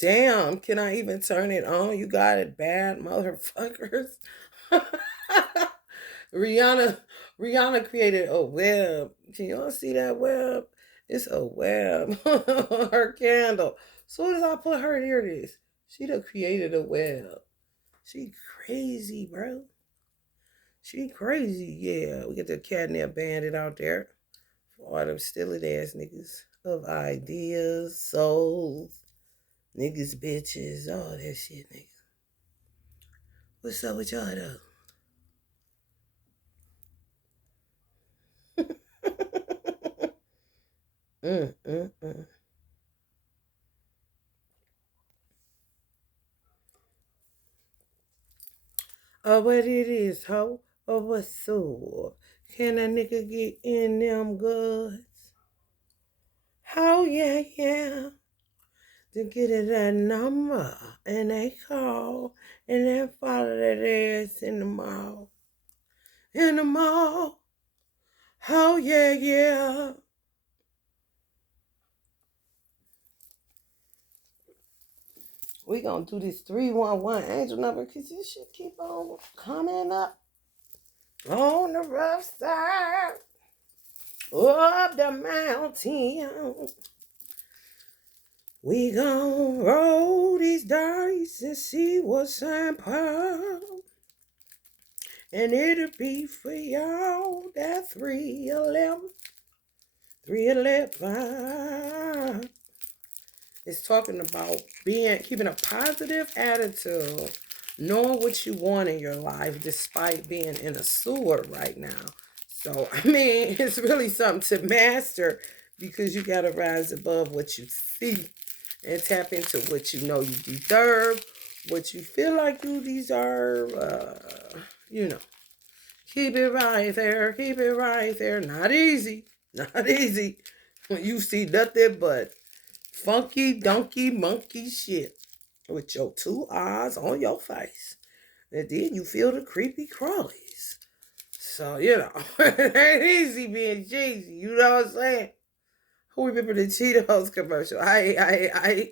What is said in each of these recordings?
Damn, can I even turn it on? You got it bad, motherfuckers. Rihanna Rihanna created a web. Can y'all see that web? It's a web on her candle. Soon as I put her near this, she done created a web. She crazy, bro. She crazy. Yeah, we get the catnip bandit out there for all them stealing ass niggas of ideas, souls, niggas, bitches, all that shit, nigga. What's up with y'all though? mm, mm, mm. Oh, what it is, ho? Oh, what's up? Can a nigga get in them goods? Oh, yeah, yeah. To get it that number. And they call. And then follow that ass in the mall. In the mall. Oh, yeah, yeah. We gonna do this 311 angel number because this shit keep on coming up on the rough side of the mountain. We gon' roll these dice and see what's happen. And it'll be for y'all that 311. 311. It's talking about keeping a positive attitude, knowing what you want in your life despite being in a sewer right now. So, I mean, it's really something to master because you got to rise above what you see and tap into what you know you deserve, what you feel like you deserve. You know, keep it right there, keep it right there. Not easy, not easy when you see nothing but funky, donkey, monkey shit with your two eyes on your face. And then you feel the creepy crawlies. So, it ain't easy being cheesy. You know what I'm saying? Who remember the Cheetos commercial? I.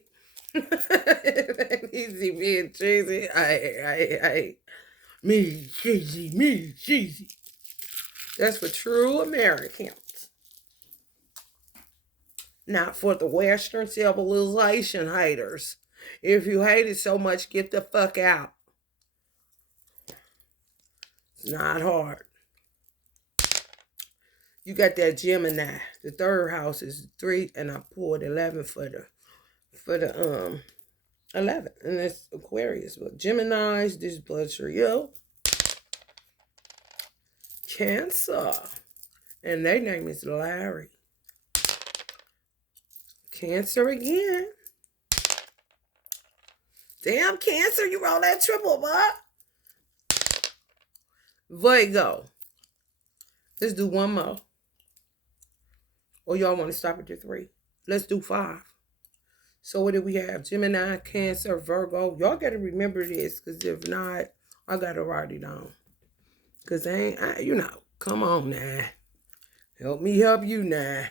It ain't easy being cheesy. Me cheesy, me cheesy. That's for true Americans. Not for the Western civilization haters. If you hate it so much, get the fuck out. It's not hard. You got that Gemini. The third house is 3, and I pulled 11 for the 11, and that's Aquarius. But Gemini's, this blood trio, Cancer, and their name is Larry. Cancer again. Damn, Cancer, you roll that triple, boy. Virgo. Let's do one more. Or y'all want to stop at the 3? Let's do 5. So what do we have? Gemini, Cancer, Virgo. Y'all got to remember this, because if not, I got to write it down. Because come on now. Help me help you now.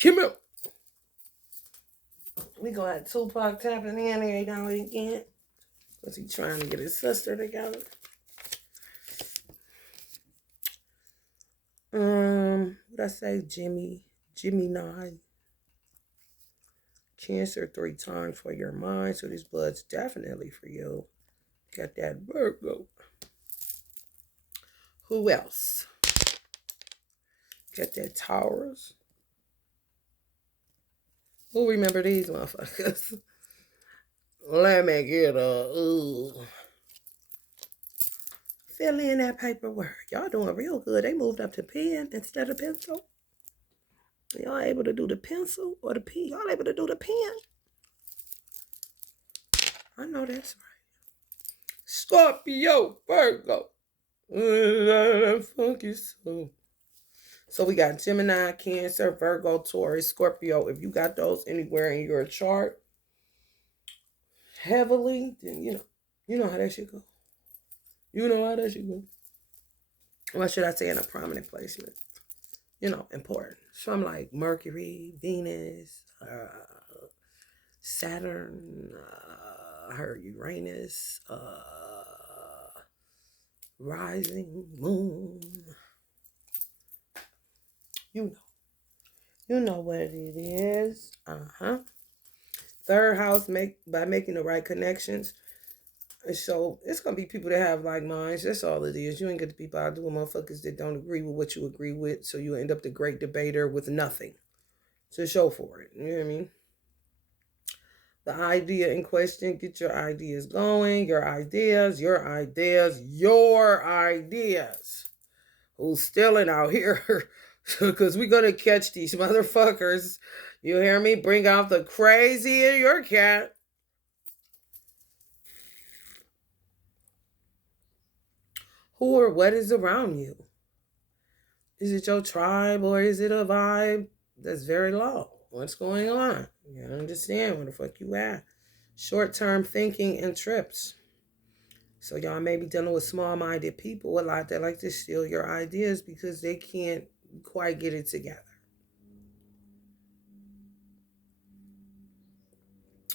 Come on. We gonna have Tupac tapping in every now and again. Because he trying to get his sister together. What I say? Gemini. Cancer 3 times for your mind. So this blood's definitely for you. Got that Virgo. Who else? Got that Taurus. Who remember these motherfuckers? Let me get fill in that paperwork. Y'all doing real good. They moved up to pen instead of pencil. Y'all able to do the pencil or the pen? Y'all able to do the pen? I know that's right. Scorpio, Virgo. Funky soul. So we got Gemini, Cancer, Virgo, Taurus, Scorpio. If you got those anywhere in your chart heavily, then you know how that should go. You know how that should go. What should I say in a prominent placement? important. So I'm like Mercury, Venus, Saturn, her Uranus, rising moon. You know. You know what it is. Uh-huh. Third house by making the right connections. So it's gonna be people that have like minds. That's all it is. You ain't get the people out doing motherfuckers that don't agree with what you agree with. So you end up the great debater with nothing to show for it. You know what I mean? The idea in question, get your ideas going, your ideas, your ideas, your ideas. Who's stealing out here? Because we're going to catch these motherfuckers. You hear me? Bring out the crazy in your cat. Who or what is around you? Is it your tribe or is it a vibe that's very low? What's going on? You understand where the fuck you at? Short-term thinking and trips. So y'all may be dealing with small-minded people a lot that like to steal your ideas because they can't quite get it together.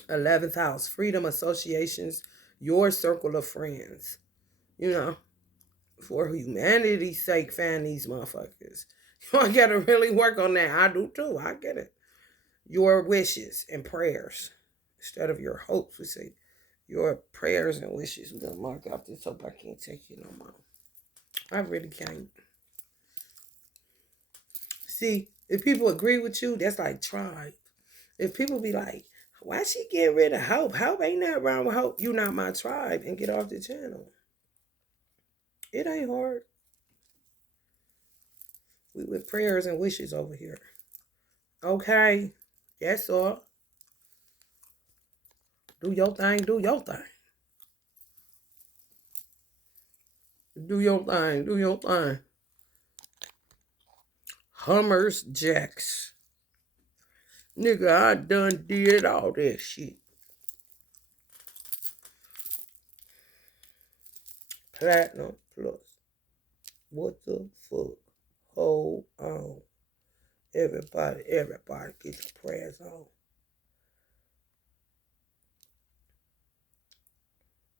11th house, freedom, associations, your circle of friends. For humanity's sake, fan these motherfuckers. You gotta really work on that. I do too. I get it. Your wishes and prayers instead of your hopes. We say your prayers and wishes. We're gonna mark out this hope. I can't take you no more. I really can't. See, if people agree with you, that's like tribe. If people be like, why she get rid of hope? Hope ain't nothing wrong with hope. You not my tribe and get off the channel. It ain't hard. We with prayers and wishes over here. Okay. That's all. Do your thing. Do your thing. Do your thing. Do your thing. Hummers, jacks. Nigga, I done did all that shit. Platinum plus. What the fuck? Hold on. Everybody get your prayers on.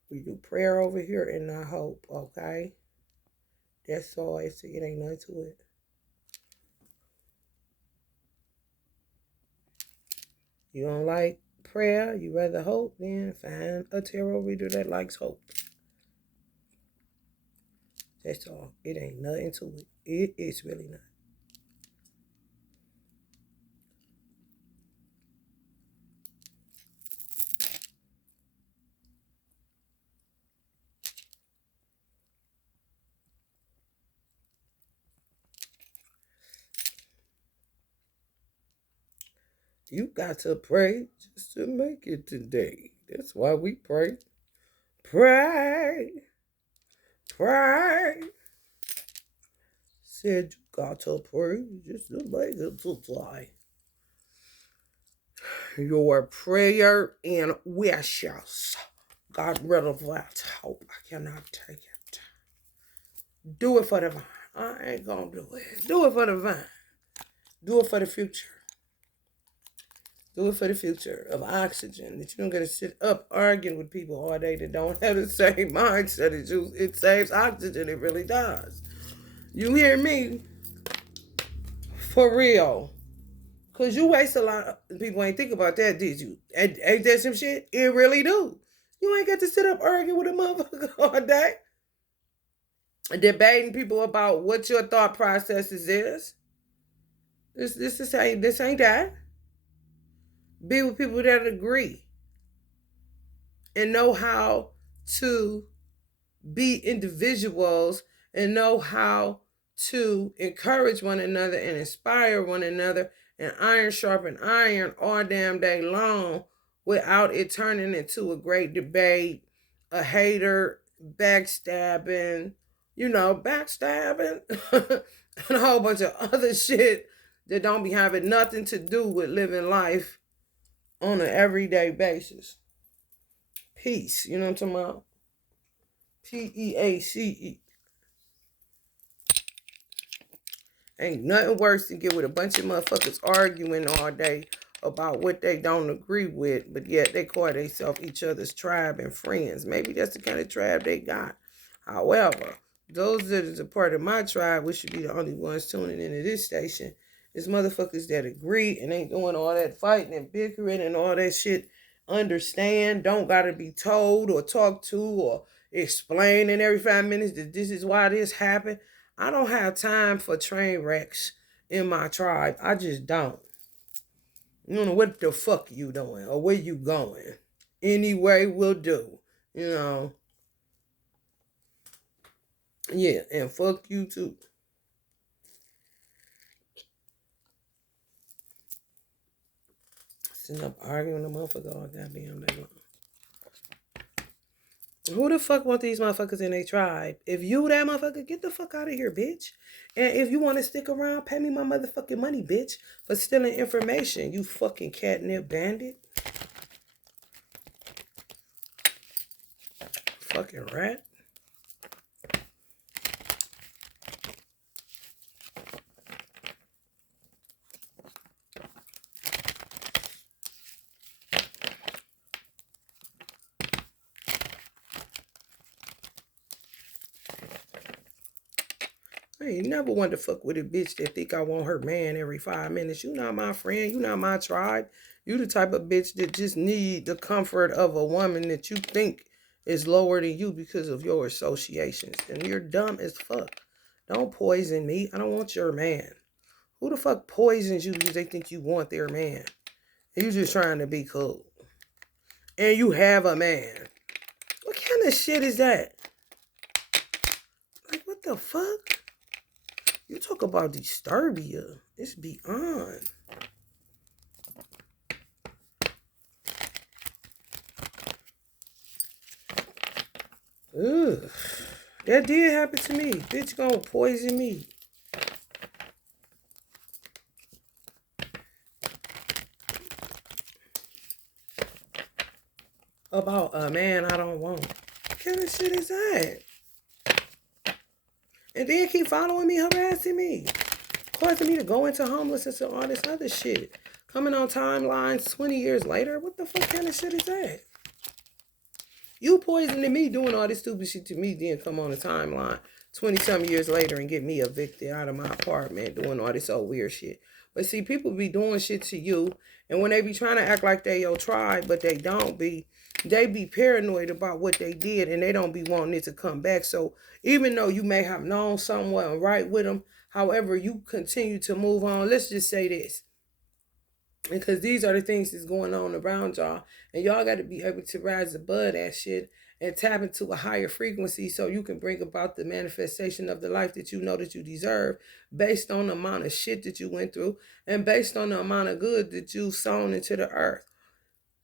We do prayer over here and I hope, okay? That's all I see. It ain't nothing to it. You don't like prayer, you rather hope, then find a tarot reader that likes hope. That's all. It ain't nothing to it. It is really not. You got to pray just to make it today. That's why we pray. Pray. Pray. Said you got to pray just to make it today. Your prayer and wishes got rid of that hope. I cannot take it. Do it for the vine. I ain't gonna do it. Do it for the vine. Do it for the future. Do it for the future of oxygen. That you don't gotta sit up arguing with people all day that don't have the same mindset as you. It saves oxygen. It really does. You hear me? For real. Because you waste a lot. People ain't think about that, did you? Ain't that some shit? It really do. You ain't got to sit up arguing with a motherfucker all day. Debating people about what your thought processes is. This ain't that. Be with people that agree and know how to be individuals and know how to encourage one another and inspire one another and iron sharpen iron all damn day long without it turning into a great debate, a hater, backstabbing, backstabbing, and a whole bunch of other shit that don't be having nothing to do with living life on an everyday basis. Peace, you know what I'm talking about? PEACE. Ain't nothing worse than get with a bunch of motherfuckers arguing all day about what they don't agree with, but yet they call themselves each other's tribe and friends. Maybe that's the kind of tribe they got. However, those that is a part of my tribe, we should be the only ones tuning into this station, is motherfuckers that agree and ain't doing all that fighting and bickering and all that shit. Understand, don't gotta be told or talked to or explaining every 5 minutes that this is why this happened. I don't have time for train wrecks in my tribe. I just don't. You don't know what the fuck you doing or where you going. Anyway will do. You know. Yeah, and fuck you too. Sitting up arguing with a motherfucker all goddamn day long. Who the fuck want these motherfuckers in their tribe? If you that motherfucker, get the fuck out of here, bitch. And if you want to stick around, pay me my motherfucking money, bitch, for stealing information. You fucking catnip bandit. Fucking rat. I ain't never wanted to fuck with a bitch that think I want her man every 5 minutes. You not my friend. You not my tribe. You the type of bitch that just need the comfort of a woman that you think is lower than you because of your associations. And you're dumb as fuck. Don't poison me. I don't want your man. Who the fuck poisons you because they think you want their man? You just trying to be cool. And you have a man. What kind of shit is that? Like, what the fuck? You talk about Disturbia. It's beyond. Ugh. That did happen to me. Bitch gonna poison me. About a man I don't want. What kind of shit is that? And then keep following me, harassing me. Causing me to go into homelessness and all this other shit. Coming on timelines 20 years later? What the fuck kind of shit is that? You poisoning me, doing all this stupid shit to me, then come on the timeline 20-some years later and get me evicted out of my apartment, doing all this old weird shit. But see, people be doing shit to you, and when they be trying to act like they your tribe, but they don't be, they be paranoid about what they did, and they don't be wanting it to come back. So even though you may have known someone right with them, however, you continue to move on. Let's just say this. Because these are the things that's going on around y'all. And y'all got to be able to rise above that shit and tap into a higher frequency so you can bring about the manifestation of the life that you know that you deserve based on the amount of shit that you went through and based on the amount of good that you've sown into the earth.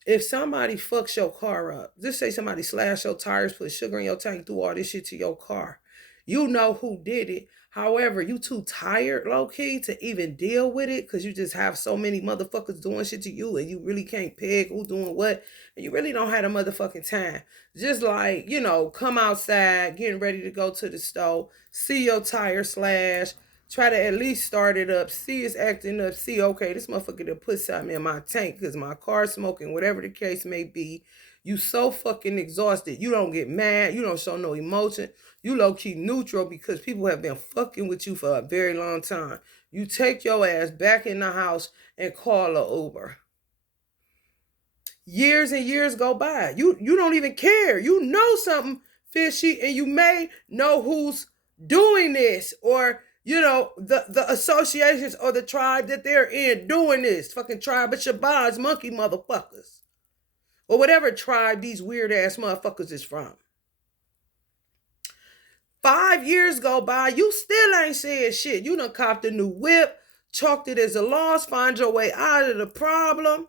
If somebody fucks your car up, just say somebody slashed your tires, put sugar in your tank, do all this shit to your car. You know who did it. However, you too tired, low-key, to even deal with it because you just have so many motherfuckers doing shit to you and you really can't peg who's doing what. And you really don't have a motherfucking time. Just like, come outside, getting ready to go to the store, see your tire slash, try to at least start it up, see it's acting up, see, okay, this motherfucker done put something in my tank because my car's smoking, whatever the case may be. You so fucking exhausted. You don't get mad. You don't show no emotion. You low-key neutral because people have been fucking with you for a very long time. You take your ass back in the house and call a Uber. Years and years go by. You don't even care. You know something fishy and you may know who's doing this or the associations or the tribe that they're in doing this. Fucking tribe of Shabazz monkey motherfuckers. Or whatever tribe these weird ass motherfuckers is from. 5 years go by, you still ain't saying shit. You done copped a new whip, chalked it as a loss, find your way out of the problem,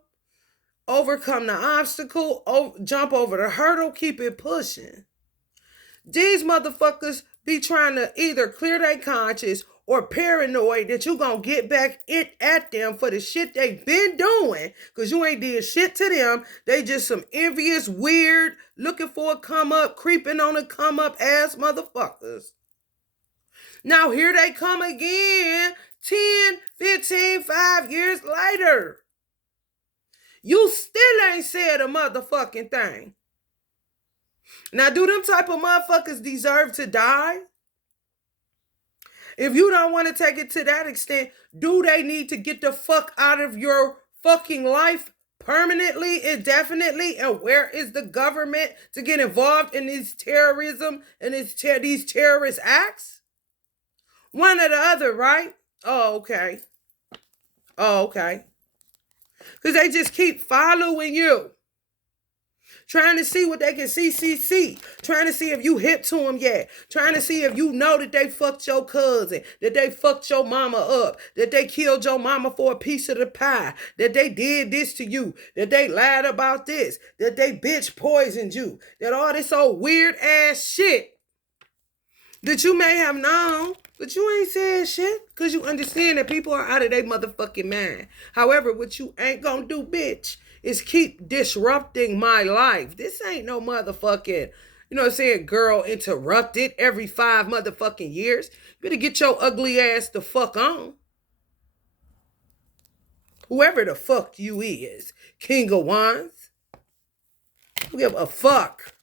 overcome the obstacle, jump over the hurdle, keep it pushing. These motherfuckers be trying to either clear their conscience or paranoid that you gonna get back at them for the shit they been doing because you ain't did shit to them. They just some envious, weird, looking for a come up, creeping on a come up ass motherfuckers. Now here they come again, 10, 15, 5 years later. You still ain't said a motherfucking thing. Now, do them type of motherfuckers deserve to die? If you don't want to take it to that extent, do they need to get the fuck out of your fucking life permanently, indefinitely? And where is the government to get involved in these terrorism and these terrorist acts? One or the other, right? Oh, okay. Oh, okay. Because they just keep following you. Trying to see what they can see. Trying to see if you hip to them yet. Trying to see if you know that they fucked your cousin, that they fucked your mama up, that they killed your mama for a piece of the pie, that they did this to you, that they lied about this, that they bitch poisoned you, that all this old weird ass shit that you may have known, but you ain't said shit because you understand that people are out of their motherfucking mind. However, what you ain't gonna do, bitch, is keep disrupting my life. This ain't no motherfucking, you know what I'm saying, girl interrupted every 5 motherfucking years. You better get your ugly ass the fuck on. Whoever the fuck you is, King of Wands, who give a fuck?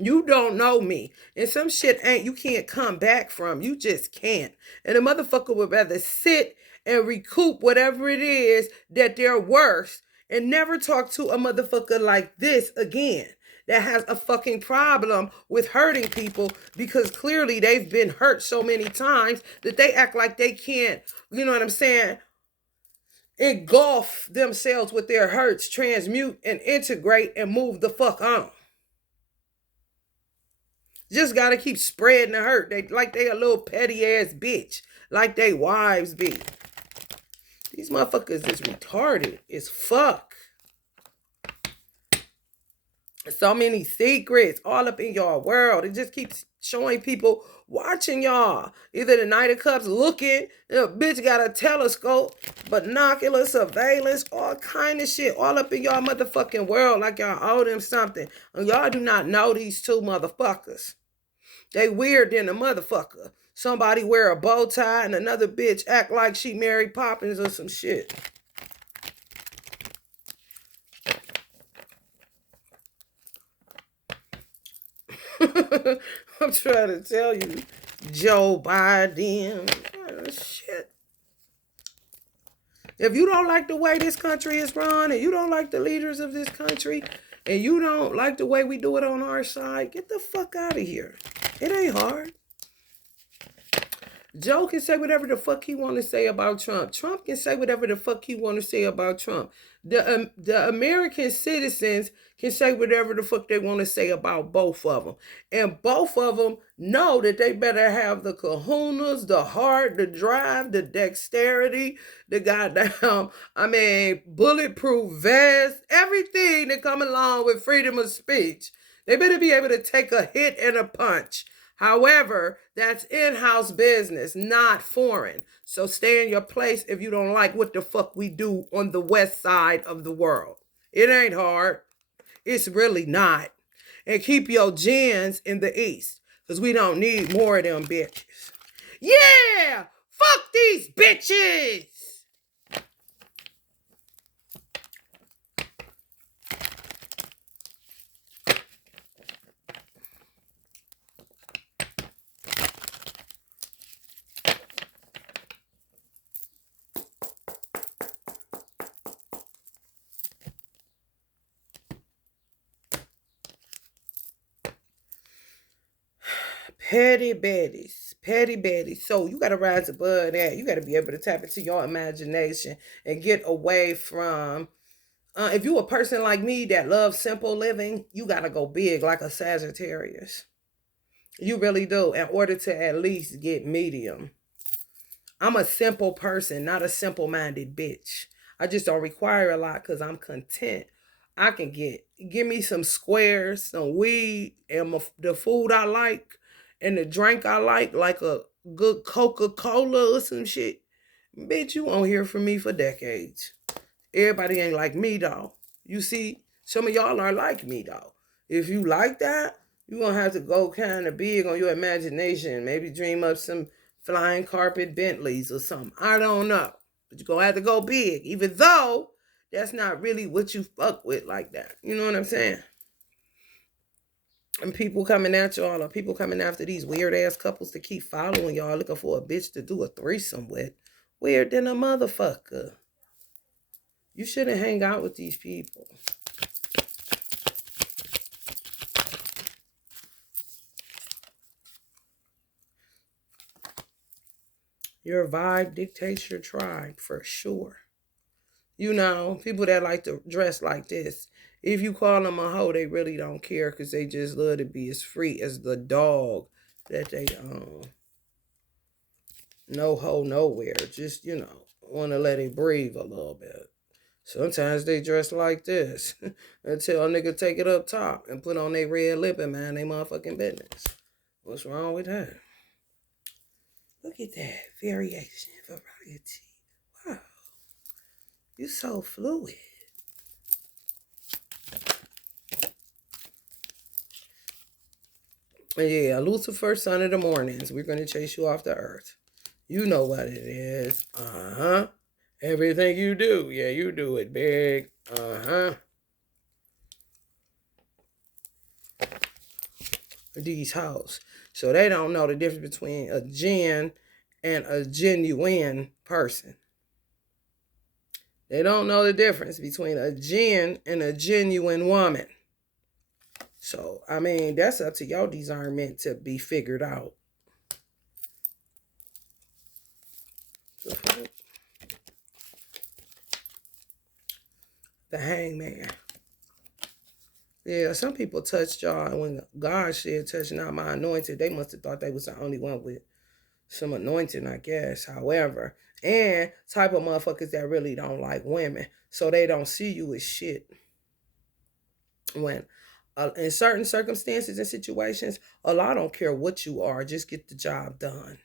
You don't know me. And some shit you can't come back from. You just can't. And a motherfucker would rather sit and recoup whatever it is that they're worth and never talk to a motherfucker like this again that has a fucking problem with hurting people because clearly they've been hurt so many times that they act like they can't, you know what I'm saying, engulf themselves with their hurts, transmute and integrate and move the fuck on. Just gotta keep spreading the hurt. They like they a little petty ass bitch. Like they wives be. These motherfuckers is retarded as fuck. So many secrets all up in your world. It just keeps showing people watching y'all. Either the Knight of Cups looking, the bitch got a telescope, binocular surveillance, all kind of shit all up in y'all motherfucking world like y'all owe them something. And y'all do not know these two motherfuckers. They weird than a motherfucker. Somebody wear a bow tie and another bitch act like she Mary Poppins or some shit. I'm trying to tell you, Joe Biden. Shit. If you don't like the way this country is run and you don't like the leaders of this country and you don't like the way we do it on our side, get the fuck out of here. It ain't hard. Joe can say whatever the fuck he want to say about Trump. Trump can say whatever the fuck he want to say about Trump. The American citizens can say whatever the fuck they want to say about both of them. And both of them know that they better have the kahunas, the heart, the drive, the dexterity, the goddamn, bulletproof vest, everything that come along with freedom of speech. They better be able to take a hit and a punch. However, that's in-house business, not foreign. So stay in your place if you don't like what the fuck we do on the west side of the world. It ain't hard. It's really not. And keep your gents in the east, because we don't need more of them bitches. Yeah! Fuck these bitches! Petty baddies. So you got to rise above that. You got to be able to tap into your imagination and get away from. If you a person like me that loves simple living, you got to go big like a Sagittarius. You really do, in order to at least get medium. I'm a simple person, not a simple-minded bitch. I just don't require a lot because I'm content. I can give me some squares, some weed, and the food I like, and the drink I like a good Coca-Cola or some shit. Bitch, you won't hear from me for decades. Everybody ain't like me, though. You see, some of y'all are like me, though. If you like that, you're going to have to go kind of big on your imagination. Maybe dream up some flying carpet Bentleys or something. I don't know. But you're going to have to go big, even though that's not really what you fuck with like that. You know what I'm saying? And people coming at y'all, or people coming after these weird ass couples to keep following y'all, looking for a bitch to do a threesome with. Weird than a motherfucker. You shouldn't hang out with these people. Your vibe dictates your tribe for sure. You know, people that like to dress like this, if you call them a hoe, they really don't care because they just love to be as free as the dog that they no hoe nowhere. Just, want to let it breathe a little bit. Sometimes they dress like this until a nigga take it up top and put on their red lip and mind they motherfucking business. What's wrong with that? Look at that. Variation, variety. Wow. You so fluid. Yeah, Lucifer, son of the mornings. We're going to chase you off the earth. You know what it is. Uh-huh. Everything you do. Yeah, you do it big. Uh-huh. These hoes. So they don't know the difference between a gen and a genuine person. They don't know the difference between a gen and a genuine woman. So, I mean, that's up to your discernment to be figured out. The hangman. Yeah, some people touched y'all, and when God said, touch not my anointed, they must have thought they was the only one with some anointing, I guess. However, and type of motherfuckers that really don't like women, so they don't see you as shit. When in certain circumstances and situations, Allah don't care what you are, just get the job done.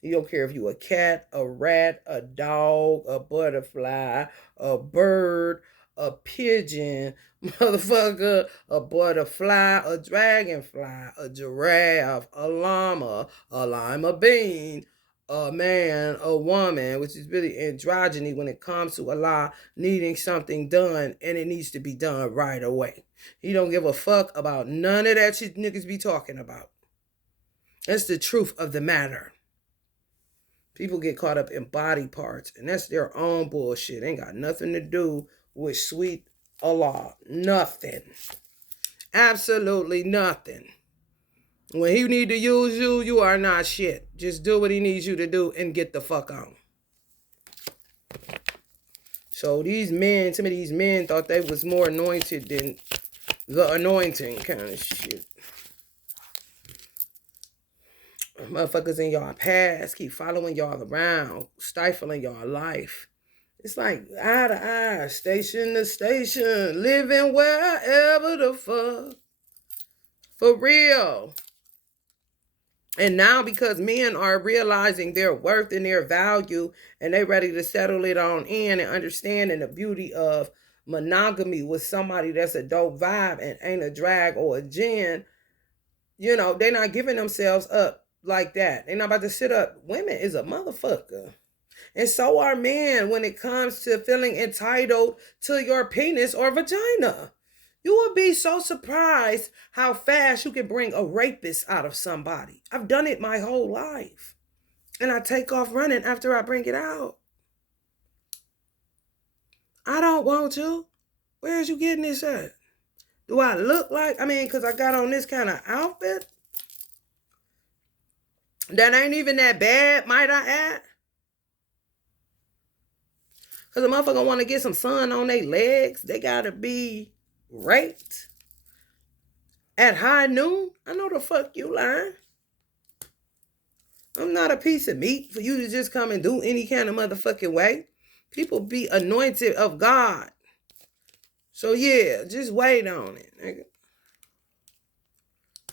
You don't care if you a cat, a rat, a dog, a butterfly, a bird, a pigeon, motherfucker, a butterfly, a dragonfly, a giraffe, a lima bean, a man, a woman, which is really androgyny when it comes to Allah needing something done, and it needs to be done right away. He don't give a fuck about none of that shit niggas be talking about. That's the truth of the matter. People get caught up in body parts, and that's their own bullshit. Ain't got nothing to do with sweet Allah. Nothing. Absolutely nothing. When he need to use you, you are not shit. Just do what he needs you to do and get the fuck on. So these men, some of these men thought they was more anointed than the anointing kind of shit. Motherfuckers in y'all past keep following y'all around, stifling y'all life. It's like eye to eye, station to station, living wherever the fuck. For real. And now because men are realizing their worth and their value, and they ready to settle it on in and understanding the beauty of monogamy with somebody that's a dope vibe and ain't a drag or a gen, they're not giving themselves up like that. They're not about to sit up. Women is a motherfucker. And so are men when it comes to feeling entitled to your penis or vagina. You will be so surprised how fast you can bring a rapist out of somebody. I've done it my whole life. And I take off running after I bring it out. I don't want you. Where's you getting this at? Do I look like, because I got on this kind of outfit? That ain't even that bad, might I add? Because a motherfucker want to get some sun on their legs, they got to be raped at high noon. I know the fuck you lying. I'm not a piece of meat for you to just come and do any kind of motherfucking way. People be anointed of God. So yeah, just wait on it, nigga.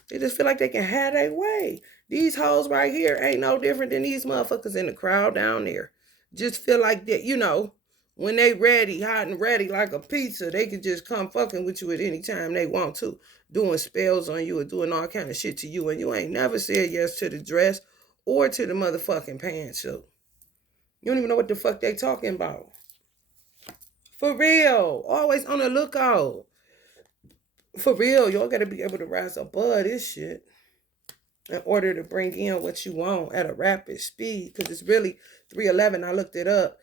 They just feel like they can have their way. These hoes right here ain't no different than these motherfuckers in the crowd down there. Just feel like that, when they ready, hot and ready like a pizza, they can just come fucking with you at any time they want to. Doing spells on you or doing all kind of shit to you. And you ain't never said yes to the dress or to the motherfucking pantsuit. You don't even know what the fuck they talking about. For real. Always on the lookout. For real, y'all gotta be able to rise above this shit in order to bring in what you want at a rapid speed. Cause it's really 311. I looked it up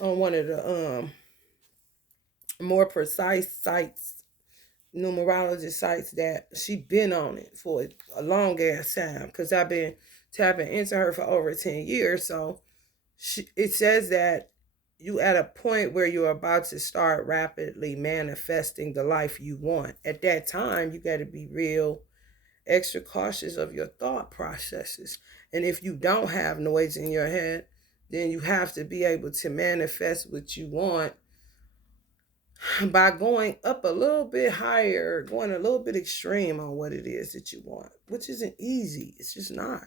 on one of the more precise sites, numerologist sites, that she been on it for a long ass time. Cause I've been tapping into her for over 10 years. So it says that you at a point where you're about to start rapidly manifesting the life you want. At that time, you got to be real extra cautious of your thought processes. And if you don't have noise in your head, then you have to be able to manifest what you want by going up a little bit higher, going a little bit extreme on what it is that you want, which isn't easy. It's just not.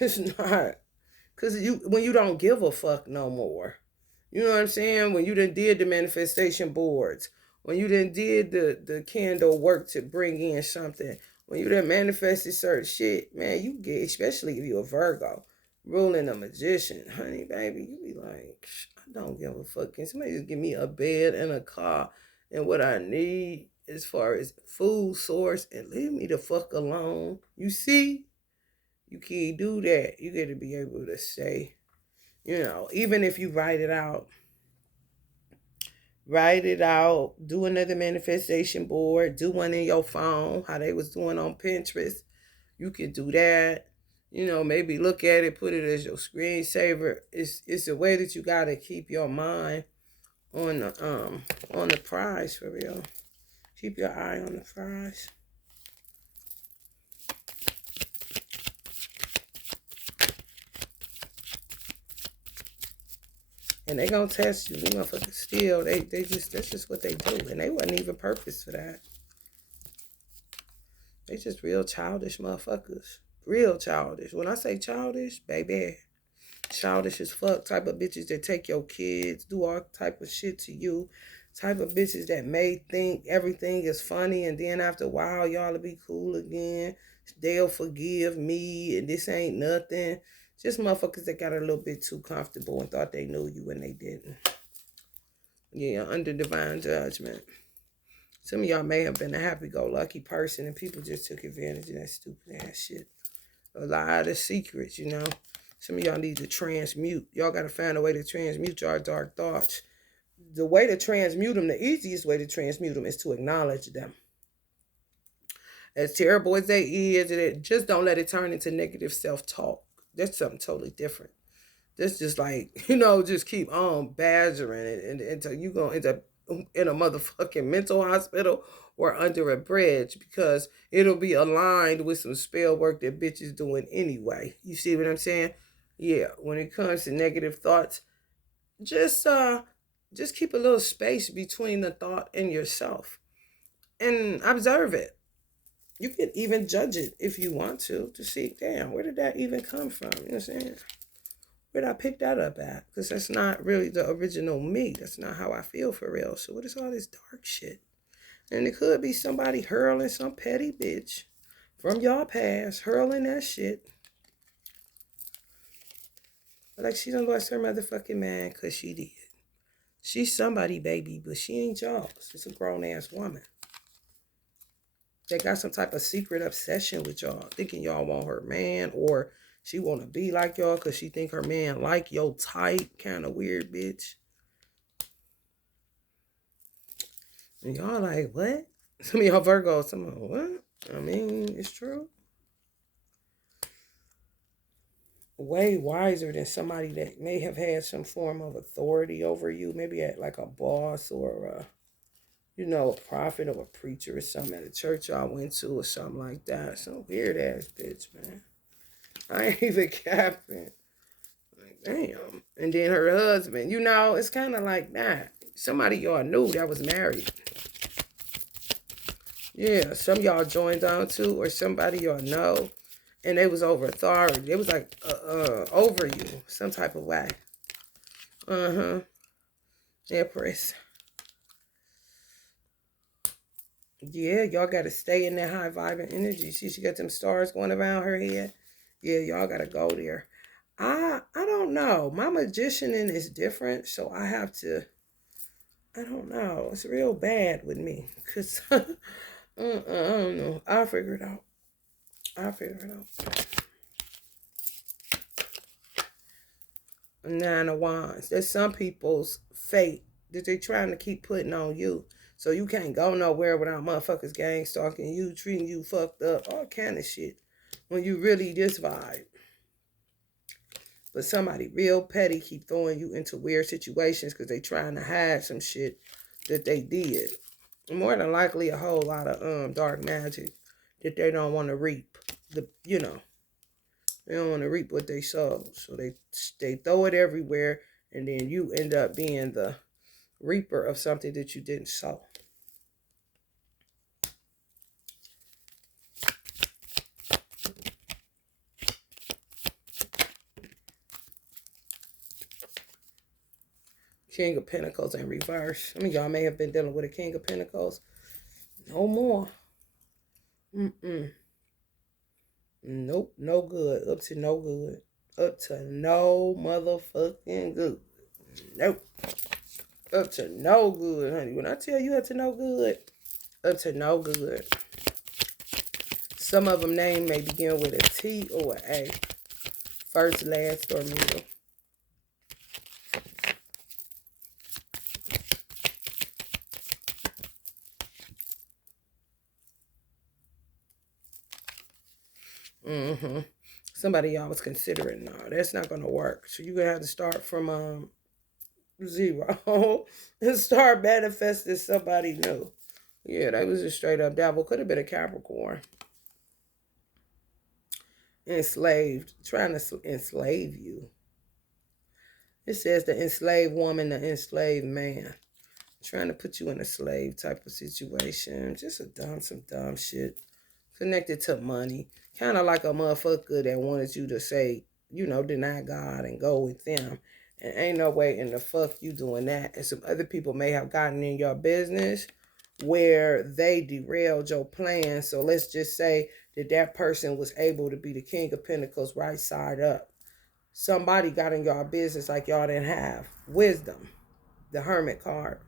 It's not. Because when you don't give a fuck no more. You know what I'm saying? When you done did the manifestation boards, when you done did the candle work to bring in something, when you done manifested certain shit, man, you get, especially if you're a Virgo, ruling a magician, honey, baby, you be like, I don't give a fuck. Can somebody just give me a bed and a car and what I need as far as food source and leave me the fuck alone? You see? You can't do that. You got to be able to say, even if you write it out, do another manifestation board, do one in your phone, how they was doing on Pinterest. You can do that. Maybe look at it, put it as your screensaver. It's a way that you gotta keep your mind on the prize, for real. Keep your eye on the prize. And they gonna test you. These motherfuckers still, that's just what they do. And they wasn't even purpose for that. They just real childish motherfuckers. Real childish. When I say childish, baby, childish as fuck type of bitches that take your kids, do all type of shit to you. Type of bitches that may think everything is funny, and then after a while y'all will be cool again. They'll forgive me and this ain't nothing. Just motherfuckers that got a little bit too comfortable and thought they knew you when they didn't. Yeah, under divine judgment. Some of y'all may have been a happy-go-lucky person and people just took advantage of that stupid ass shit. A lot of secrets, Some of y'all need to transmute. Y'all got to find a way to transmute your dark thoughts. The way to transmute them, the easiest way to transmute them is to acknowledge them. As terrible as they is, just don't let it turn into negative self-talk. That's something totally different. That's just like, just keep on badgering it until you going to end up in a motherfucking mental hospital or under a bridge, because it'll be aligned with some spell work that bitch is doing anyway. You see what I'm saying? Yeah, when it comes to negative thoughts, just keep a little space between the thought and yourself and observe it. You can even judge it if you want to see, damn, where did that even come from? You know what I'm saying? Where did I pick that up at? Because that's not really the original me. That's not how I feel for real. So what is all this dark shit? And it could be somebody hurling some petty bitch from y'all past, hurling that shit. But like, she done lost her motherfucking man because she did. She's somebody, baby, but she ain't y'all. She's a grown-ass woman. They got some type of secret obsession with y'all, thinking y'all want her man, or she want to be like y'all because she think her man like your type, kind of weird bitch. And y'all like, what? Some of y'all Virgos, some of them, what? I mean, it's true. Way wiser than somebody that may have had some form of authority over you, maybe at like a boss or a prophet or a preacher or something at a church y'all went to or something like that. Some weird ass bitch, man. I ain't even capping. Like, damn. And then her husband, it's kind of like that. Somebody y'all knew that was married. Yeah, some y'all joined on to, or somebody y'all know, and they was over authority. It was like over you, some type of way. Empress. Yeah, y'all got to stay in that high vibing energy. See, she got them stars going around her head. Yeah, y'all gotta go there. I don't know. My magicianing is different, so I have to. I don't know. It's real bad with me, cause I don't know. I'll figure it out. I'll figure it out. Nine of Wands. There's some people's fate that they trying to keep putting on you. So you can't go nowhere without motherfuckers gang stalking you, treating you fucked up, all kind of shit. When you really this vibe. But somebody real petty keep throwing you into weird situations because they trying to hide some shit that they did. More than likely a whole lot of dark magic that they don't want to reap. They don't want to reap what they sow. So they throw it everywhere, and then you end up being the reaper of something that you didn't sow. King of Pentacles in reverse. Some of y'all may have been dealing with a King of Pentacles. No more. Nope, no good. Up to no good. Up to no motherfucking good. Nope. Up to no good, honey. When I tell you up to no good, up to no good. Some of them name may begin with a T or an A. First, last, or middle. Somebody y'all was considering, no, that's not gonna work. So you're gonna have to start from zero and start manifesting somebody new. Yeah, that was a straight up devil. Could have been a Capricorn. Enslaved, trying to enslave you. It says the enslaved woman, the enslaved man. Trying to put you in a slave type of situation. Just some dumb shit. Connected to money. Kind of like a motherfucker that wanted you to say, deny God and go with them. And ain't no way in the fuck you doing that. And some other people may have gotten in your business where they derailed your plan. So let's just say that person was able to be the King of Pentacles right side up. Somebody got in your business like y'all didn't have wisdom, the Hermit card.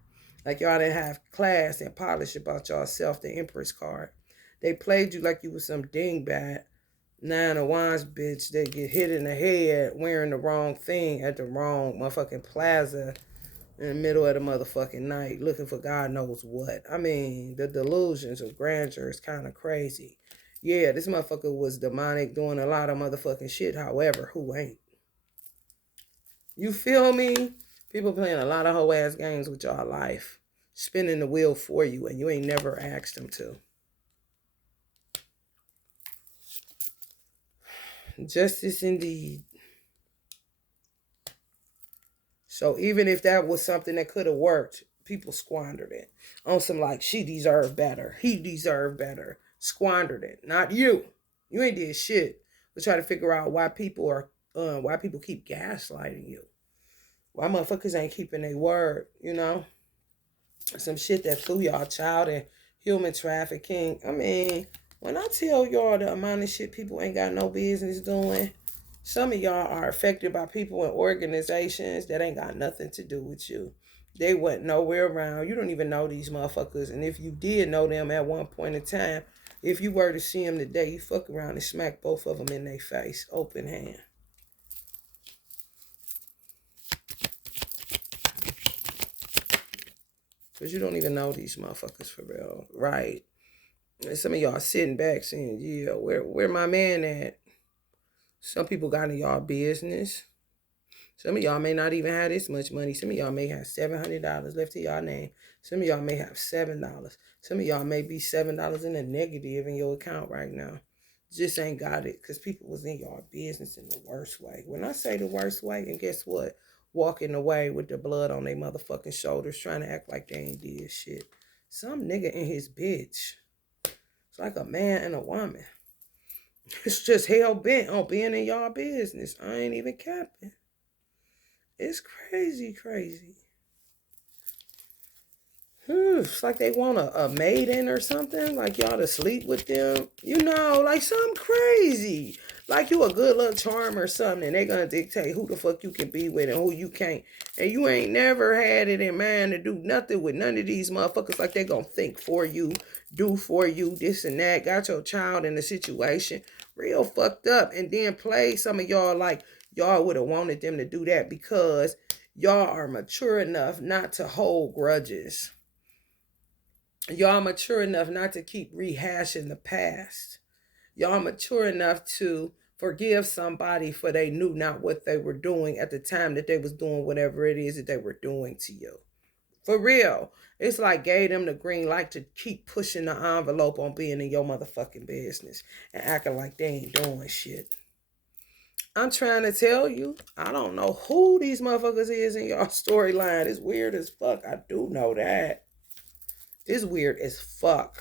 Like y'all didn't have class and polish about yourself, the Empress card. They played you like you was some dingbat, Nine of Wands bitch that get hit in the head wearing the wrong thing at the wrong motherfucking plaza in the middle of the motherfucking night looking for God knows what. I mean, the delusions of grandeur is kind of crazy. Yeah, this motherfucker was demonic doing a lot of motherfucking shit. However, who ain't? You feel me? People playing a lot of hoe ass games with y'all life. Spinning the wheel for you and you ain't never asked them to. Justice indeed. So even if that was something that could have worked, people squandered it. On some like, she deserved better. He deserved better. Squandered it. Not you. You ain't did shit. But try to figure out why people keep gaslighting you. Why motherfuckers ain't keeping their word, Some shit that threw y'all child and human trafficking. I mean, when I tell y'all the amount of shit people ain't got no business doing, some of y'all are affected by people and organizations that ain't got nothing to do with you. They went nowhere around. You don't even know these motherfuckers. And if you did know them at one point in time, if you were to see them today, you fuck around and smack both of them in their face, open hand. Because you don't even know these motherfuckers for real. Right. And some of y'all sitting back saying, yeah, where my man at? Some people got in y'all business. Some of y'all may not even have this much money. Some of y'all may have $700 left to y'all name. Some of y'all may have $7. Some of y'all may be $7 in the negative in your account right now. Just ain't got it because people was in y'all business in the worst way. When I say the worst way, and guess what? Walking away with the blood on their motherfucking shoulders, trying to act like they ain't did shit. Some nigga in his bitch. It's like a man and a woman. It's just hell bent on being in y'all business. I ain't even capping. It's crazy. It's like they want a maiden or something, like y'all to sleep with them. Like something crazy. Like you a good little charm or something, and they gonna dictate who the fuck you can be with and who you can't. And you ain't never had it in mind to do nothing with none of these motherfuckers. Like they gonna think for you, do for you, this and that. Got your child in a situation real fucked up, and then play some of y'all like y'all would have wanted them to do that because y'all are mature enough not to hold grudges. Y'all mature enough not to keep rehashing the past. Y'all mature enough to forgive somebody for they knew not what they were doing at the time that they was doing whatever it is that they were doing to you. For real. It's like gave them the green light to keep pushing the envelope on being in your motherfucking business and acting like they ain't doing shit. I'm trying to tell you, I don't know who these motherfuckers is in your storyline. It's weird as fuck. I do know that. It's weird as fuck.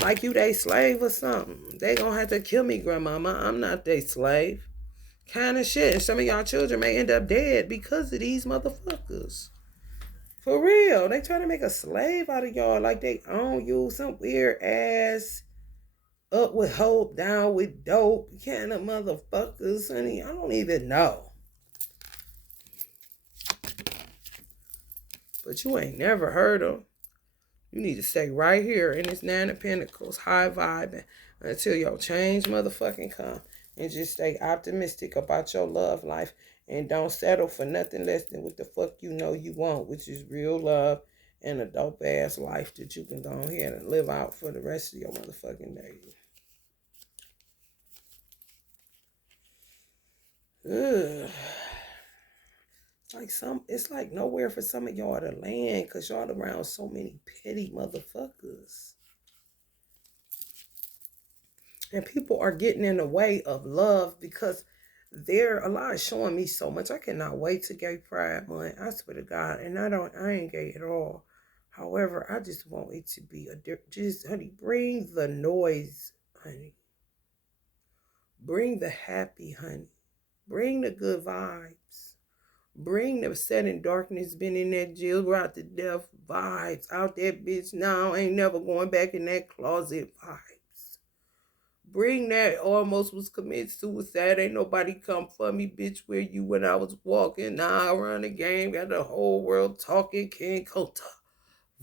Like you they slave or something. They gonna have to kill me, grandmama. I'm not they slave. Kind of shit. And some of y'all children may end up dead because of these motherfuckers. For real. They try to make a slave out of y'all like they own you. Some weird ass up with hope, down with dope kind of motherfuckers, honey. I don't even know. But you ain't never heard them. You need to stay right here in this Nine of Pentacles, high vibing, until your change motherfucking come. And just stay optimistic about your love life. And don't settle for nothing less than what the fuck you know you want, which is real love and a dope ass life that you can go ahead and live out for the rest of your motherfucking days. Ugh. It's like nowhere for some of y'all to land because y'all around so many petty motherfuckers. And people are getting in the way of love because a lot is showing me so much. I cannot wait to Gay Pride Month. I swear to God. And I ain't gay at all. However, I just want it to be honey, bring the noise, honey. Bring the happy, honey. Bring the good vibes. Bring the set in darkness, been in that jail, brought to death vibes. Out that bitch now, ain't never going back in that closet vibes. Bring that almost was committed suicide. Ain't nobody come for me, bitch. Where you when I was walking? Now I run the game, got the whole world talking King Kota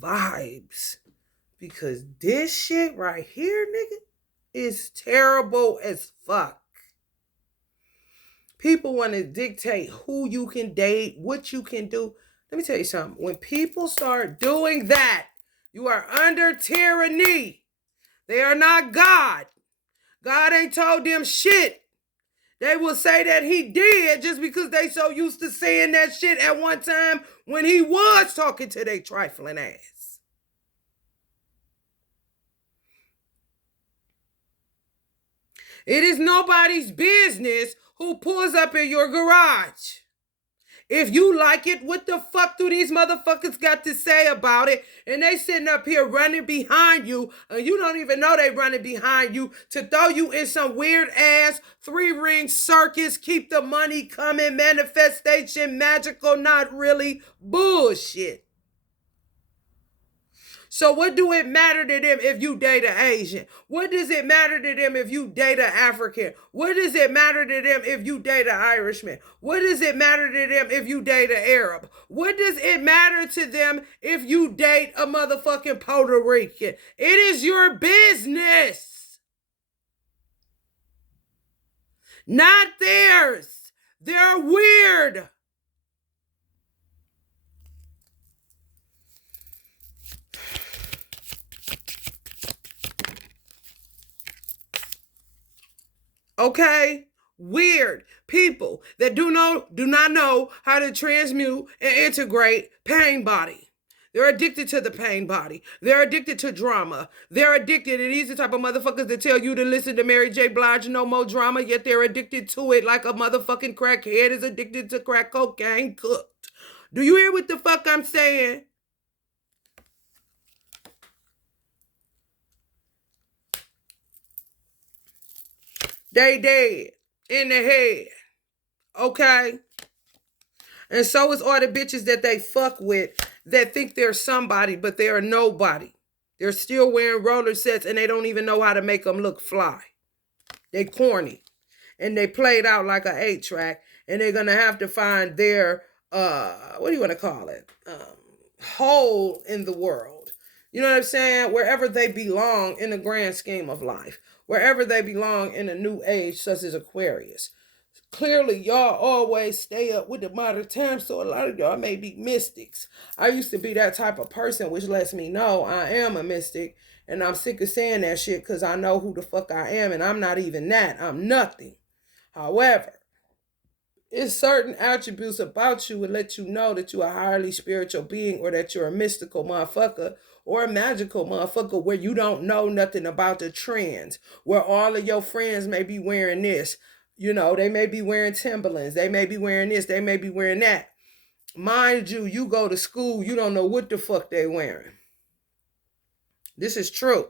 vibes. Because this shit right here, nigga, is terrible as fuck. People want to dictate who you can date, what you can do. Let me tell you something. When people start doing that, you are under tyranny. They are not God. God ain't told them shit. They will say that he did just because they so used to saying that shit at one time when he was talking to their trifling ass. It is nobody's business who pulls up in your garage. If you like it, what the fuck do these motherfuckers got to say about it? And they sitting up here running behind you, and you don't even know they running behind you to throw you in some weird ass 3-ring circus, keep the money coming, manifestation, magical, not really bullshit. So what do it matter to them if you date an Asian? What does it matter to them if you date an African? What does it matter to them if you date an Irishman? What does it matter to them if you date an Arab? What does it matter to them if you date a motherfucking Puerto Rican? It is your business. Not theirs. They're weird. Okay? Weird people that do not know how to transmute and integrate pain body. They're addicted to the pain body. They're addicted to drama. They're addicted, and these are the type of motherfuckers that tell you to listen to Mary J. Blige, no more drama, yet they're addicted to it like a motherfucking crackhead is addicted to crack cocaine cooked. Do you hear what the fuck I'm saying? They dead in the head. Okay? And so is all the bitches that they fuck with that think they're somebody, but they are nobody. They're still wearing roller sets and they don't even know how to make them look fly. They corny. And they played out like an 8-track. And they're going to have to find their, what do you want to call it? Hole in the world. You know what I'm saying? Wherever they belong in the grand scheme of life. Wherever they belong in a new age such as Aquarius. Clearly, y'all always stay up with the modern times, so a lot of y'all may be mystics. I used to be that type of person, which lets me know I am a mystic, and I'm sick of saying that shit because I know who the fuck I am, and I'm not even that. I'm nothing. However, it's certain attributes about you would let you know that you're a highly spiritual being or that you're a mystical motherfucker or a magical motherfucker where you don't know nothing about the trends, where all of your friends may be wearing this. You know, they may be wearing Timberlands. They may be wearing this. They may be wearing that. Mind you, you go to school, you don't know what the fuck they wearing. This is true.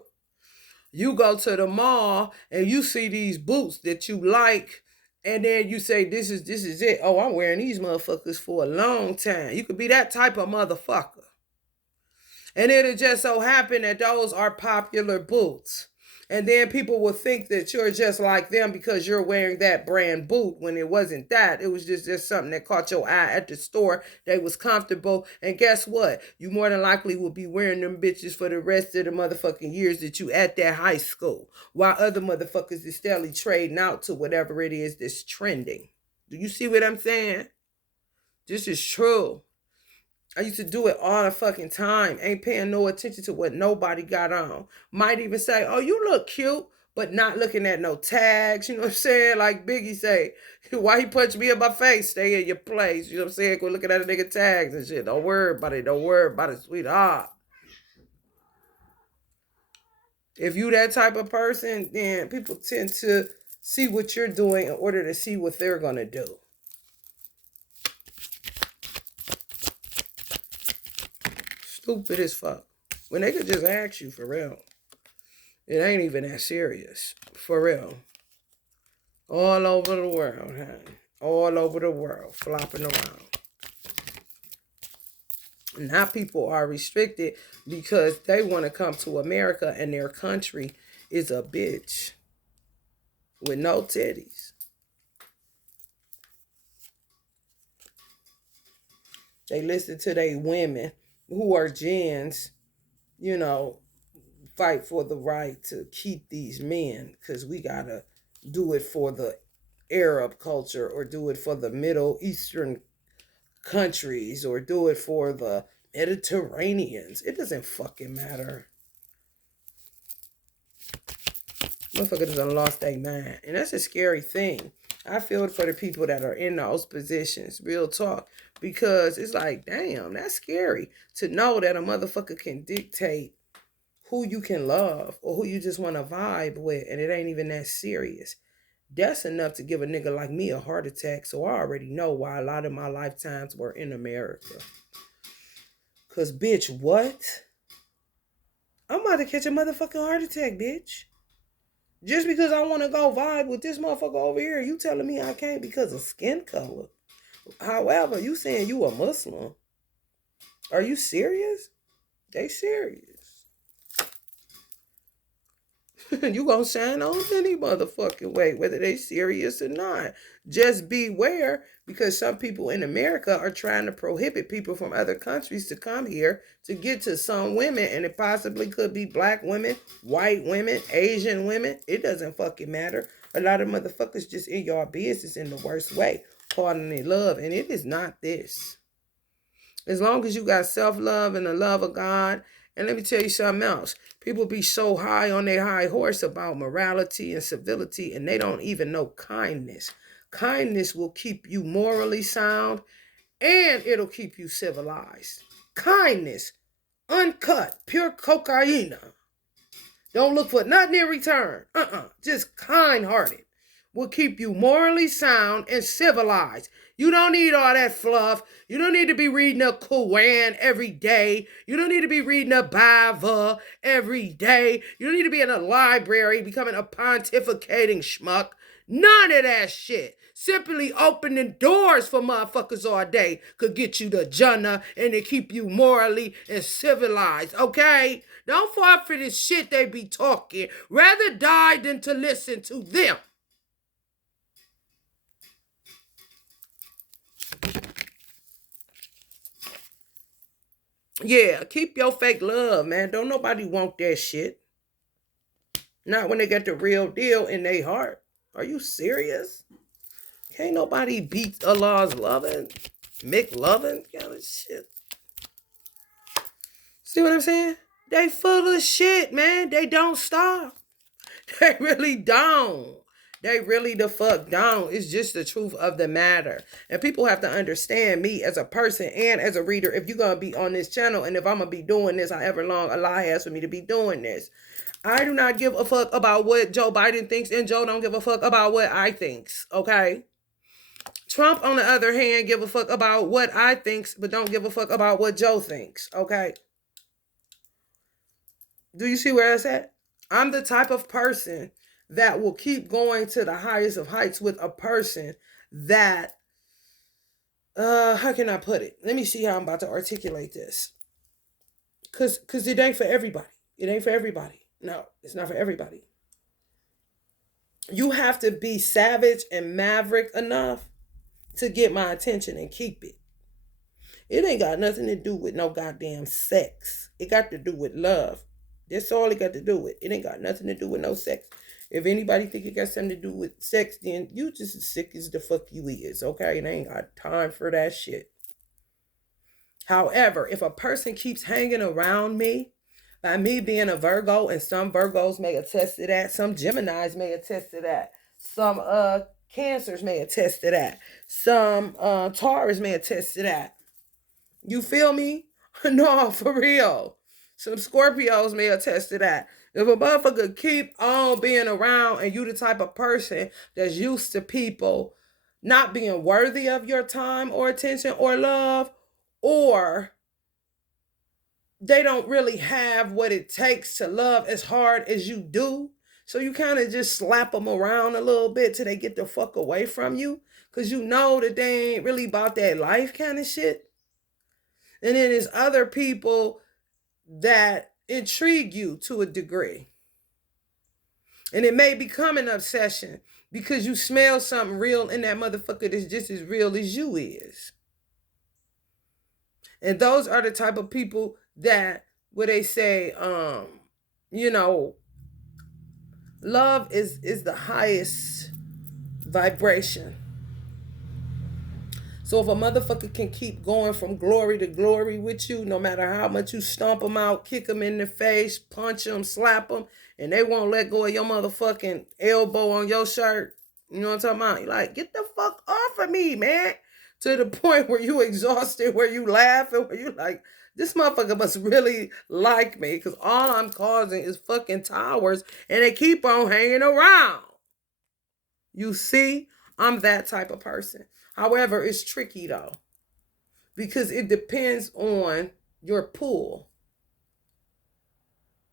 You go to the mall and you see these boots that you like, and then you say, this is it. Oh, I'm wearing these motherfuckers for a long time. You could be that type of motherfucker. And it'll just so happen that those are popular boots. And then people will think that you're just like them because you're wearing that brand boot when it wasn't that. It was just something that caught your eye at the store. They was comfortable. And guess what? You more than likely will be wearing them bitches for the rest of the motherfucking years that you at that high school. While other motherfuckers is steadily trading out to whatever it is that's trending. Do you see what I'm saying? This is true. I used to do it all the fucking time. Ain't paying no attention to what nobody got on. Might even say, oh, you look cute, but not looking at no tags. You know what I'm saying? Like Biggie say, why he punch me in my face? Stay in your place. You know what I'm saying? Quit looking at a nigga tags and shit. Don't worry about it. Don't worry about it, sweetheart. If you that type of person, then people tend to see what you're doing in order to see what they're going to do. Stupid as fuck. When they could just ask you for real. It ain't even that serious. For real. All over the world, honey. All over the world. Flopping around. Now people are restricted because they want to come to America and their country is a bitch. With no titties. They listen to they women who are gents, you know, fight for the right to keep these men because we gotta do it for the Arab culture or do it for the Middle Eastern countries or do it for the Mediterraneans. It doesn't fucking matter. Motherfuckers done lost their mind. And that's a scary thing. I feel for the people that are in those positions, real talk. Because it's like, damn, that's scary to know that a motherfucker can dictate who you can love or who you just want to vibe with, and it ain't even that serious. That's enough to give a nigga like me a heart attack, so I already know why a lot of my lifetimes were in America. Because, bitch, what? I'm about to catch a motherfucking heart attack, bitch. Just because I want to go vibe with this motherfucker over here, you telling me I can't because of skin color. However, you saying you a Muslim. Are you serious? They serious. You gonna shine on any motherfucking way, whether they serious or not. Just beware, because some people in America are trying to prohibit people from other countries to come here to get to some women, and it possibly could be black women, white women, Asian women. It doesn't fucking matter. A lot of motherfuckers just in your business in the worst way, calling it love, and it is not this. As long as you got self-love and the love of God. And let me tell you something else. People be so high on their high horse about morality and civility, and they don't even know kindness. Kindness will keep you morally sound, and it'll keep you civilized. Kindness, uncut, pure cocaine. Don't look for nothing in return. Just kind-hearted will keep you morally sound and civilized. You don't need all that fluff. You don't need to be reading a Quran every day. You don't need to be reading a Bible every day. You don't need to be in a library becoming a pontificating schmuck. None of that shit. Simply opening doors for motherfuckers all day could get you to Jannah and to keep you morally and civilized, okay? Don't fall for this shit they be talking. Rather die than to listen to them. Yeah, keep your fake love, man. Don't nobody want that shit. Not when they get the real deal in their heart. Are you serious? Can't nobody beat Allah's loving, McLovin kind of shit. See what I'm saying? They full of shit, man. They don't stop. They really don't. They really the fuck don't. It's just the truth of the matter. And people have to understand me as a person and as a reader. If you're going to be on this channel and if I'm going to be doing this however long Allah has for me to be doing this, I do not give a fuck about what Joe Biden thinks and Joe don't give a fuck about what I thinks. Okay? Trump, on the other hand, give a fuck about what I thinks, but don't give a fuck about what Joe thinks. Okay? Do you see where it's at? I'm the type of person that will keep going to the highest of heights with a person that, how can I put it? Let me see how I'm about to articulate this. Cause it ain't for everybody. It ain't for everybody. No, it's not for everybody. You have to be savage and maverick enough to get my attention and keep it. It ain't got nothing to do with no goddamn sex. It got to do with love. That's all it got to do with. It ain't got nothing to do with no sex. If anybody think it got something to do with sex, then you just as sick as the fuck you is, okay? And I ain't got time for that shit. However, if a person keeps hanging around me, by me being a Virgo, and some Virgos may attest to that, some Geminis may attest to that, some Cancers may attest to that, some Taurus may attest to that. You feel me? No, for real. Some Scorpios may attest to that. If a motherfucker keep on being around and you the type of person that's used to people not being worthy of your time or attention or love, or they don't really have what it takes to love as hard as you do, so you kind of just slap them around a little bit till they get the fuck away from you, because you know that they ain't really about that life kind of shit. And then there's other people that intrigue you to a degree. And it may become an obsession because you smell something real in that motherfucker that's just as real as you is. And those are the type of people that, where they say, you know, love is the highest vibration. So if a motherfucker can keep going from glory to glory with you, no matter how much you stomp them out, kick them in the face, punch them, slap them, and they won't let go of your motherfucking elbow on your shirt, you know what I'm talking about? You're like, get the fuck off of me, man. To the point where you exhausted, where you laughing, where you like, this motherfucker must really like me, because all I'm causing is fucking towers, and they keep on hanging around. You see? I'm that type of person. However, it's tricky though, because it depends on your pull.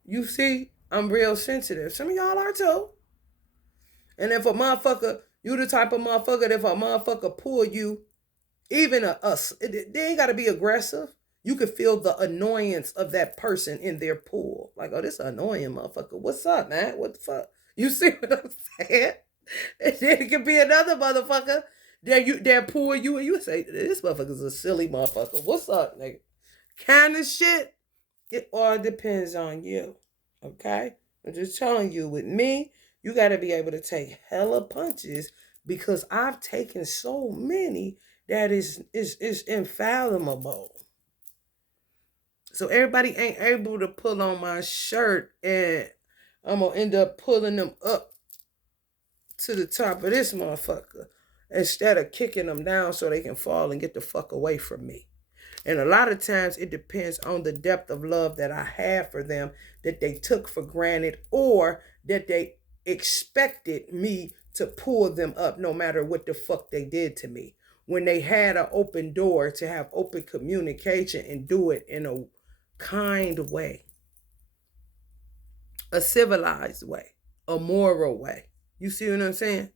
You see, I'm real sensitive. Some of y'all are too. And if a motherfucker, you the type of motherfucker that if a motherfucker pull you, even they ain't got to be aggressive. You could feel the annoyance of that person in their pull. Like, oh, this annoying motherfucker. What's up, man? What the fuck? You see what I'm saying? And then it could be another motherfucker that pull you and you say, this motherfucker's a silly motherfucker. What's up, nigga? Kind of shit. It all depends on you. Okay? I'm just telling you, with me, you got to be able to take hella punches, because I've taken so many that is infathomable. So everybody ain't able to pull on my shirt, and I'm going to end up pulling them up to the top of this motherfucker instead of kicking them down so they can fall and get the fuck away from me. And a lot of times it depends on the depth of love that I have for them, that they took for granted, or that they expected me to pull them up no matter what the fuck they did to me. When they had an open door to have open communication and do it in a kind way, a civilized way, a moral way. You see what I'm saying?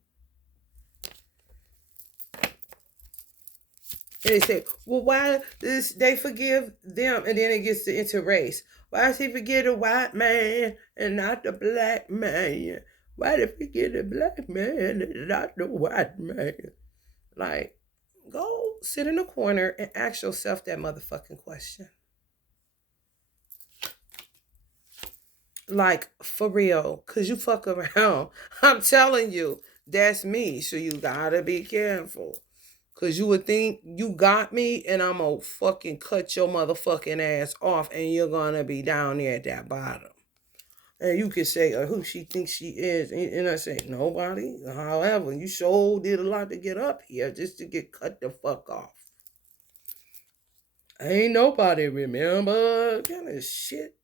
And they say, well, why does they forgive them? And then it gets into race. Why does he forgive the white man and not the black man? Why did he forgive the black man and not the white man? Like, go sit in a corner and ask yourself that motherfucking question. Like, for real, cause you fuck around. I'm telling you, that's me. So you gotta be careful. Cause you would think you got me and I'm gonna fucking cut your motherfucking ass off and you're gonna be down there at that bottom. And you could say who she thinks she is. And I say, nobody. However, you sure did a lot to get up here just to get cut the fuck off. Ain't nobody remember. Kind of shit.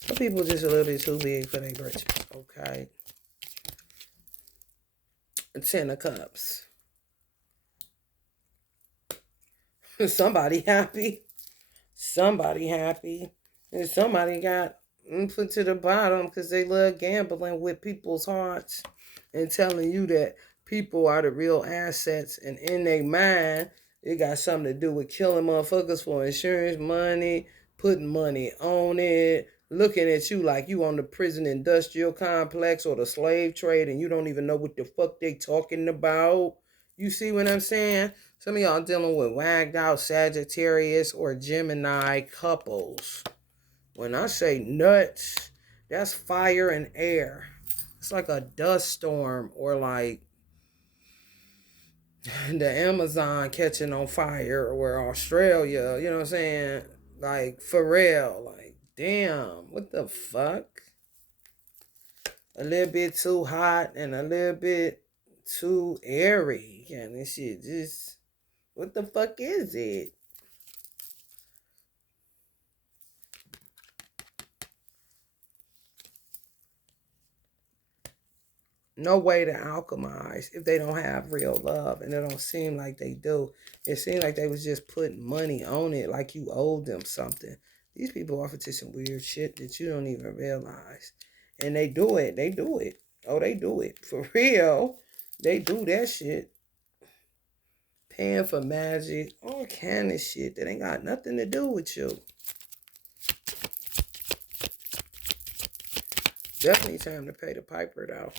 Some people just a little bit too big for their britches. Okay. Ten of Cups. Somebody happy. Somebody happy. And somebody got put to the bottom because they love gambling with people's hearts and telling you that people are the real assets. And in their mind, it got something to do with killing motherfuckers for insurance money, putting money on it, looking at you like you on the prison industrial complex or the slave trade and you don't even know what the fuck they talking about. You see what I'm saying? Some of y'all dealing with wagged out Sagittarius or Gemini couples. When I say nuts, that's fire and air. It's like a dust storm or like the Amazon catching on fire or Australia, you know what I'm saying? Like, for real. Like, damn, what the fuck? A little bit too hot and a little bit too airy. And this shit just, what the fuck is it? No way to alchemize if they don't have real love, and it don't seem like they do. It seemed like they was just putting money on it like you owed them something. These people offer to some weird shit that you don't even realize. And they do it. They do it. Oh, they do it. For real. They do that shit. Paying for magic. All kind of shit that ain't got nothing to do with you. Definitely time to pay the piper though.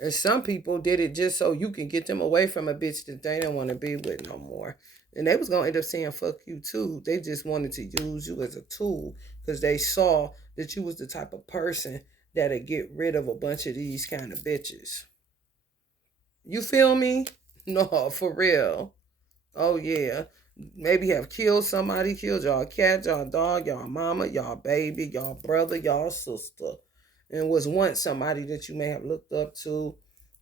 And some people did it just so you can get them away from a bitch that they don't want to be with no more. And they was going to end up saying fuck you too. They just wanted to use you as a tool because they saw that you was the type of person that'd get rid of a bunch of these kind of bitches. You feel me? No, for real. Oh yeah. Maybe have killed somebody, killed y'all cat, y'all dog, y'all mama, y'all baby, y'all brother, y'all sister. And was once somebody that you may have looked up to,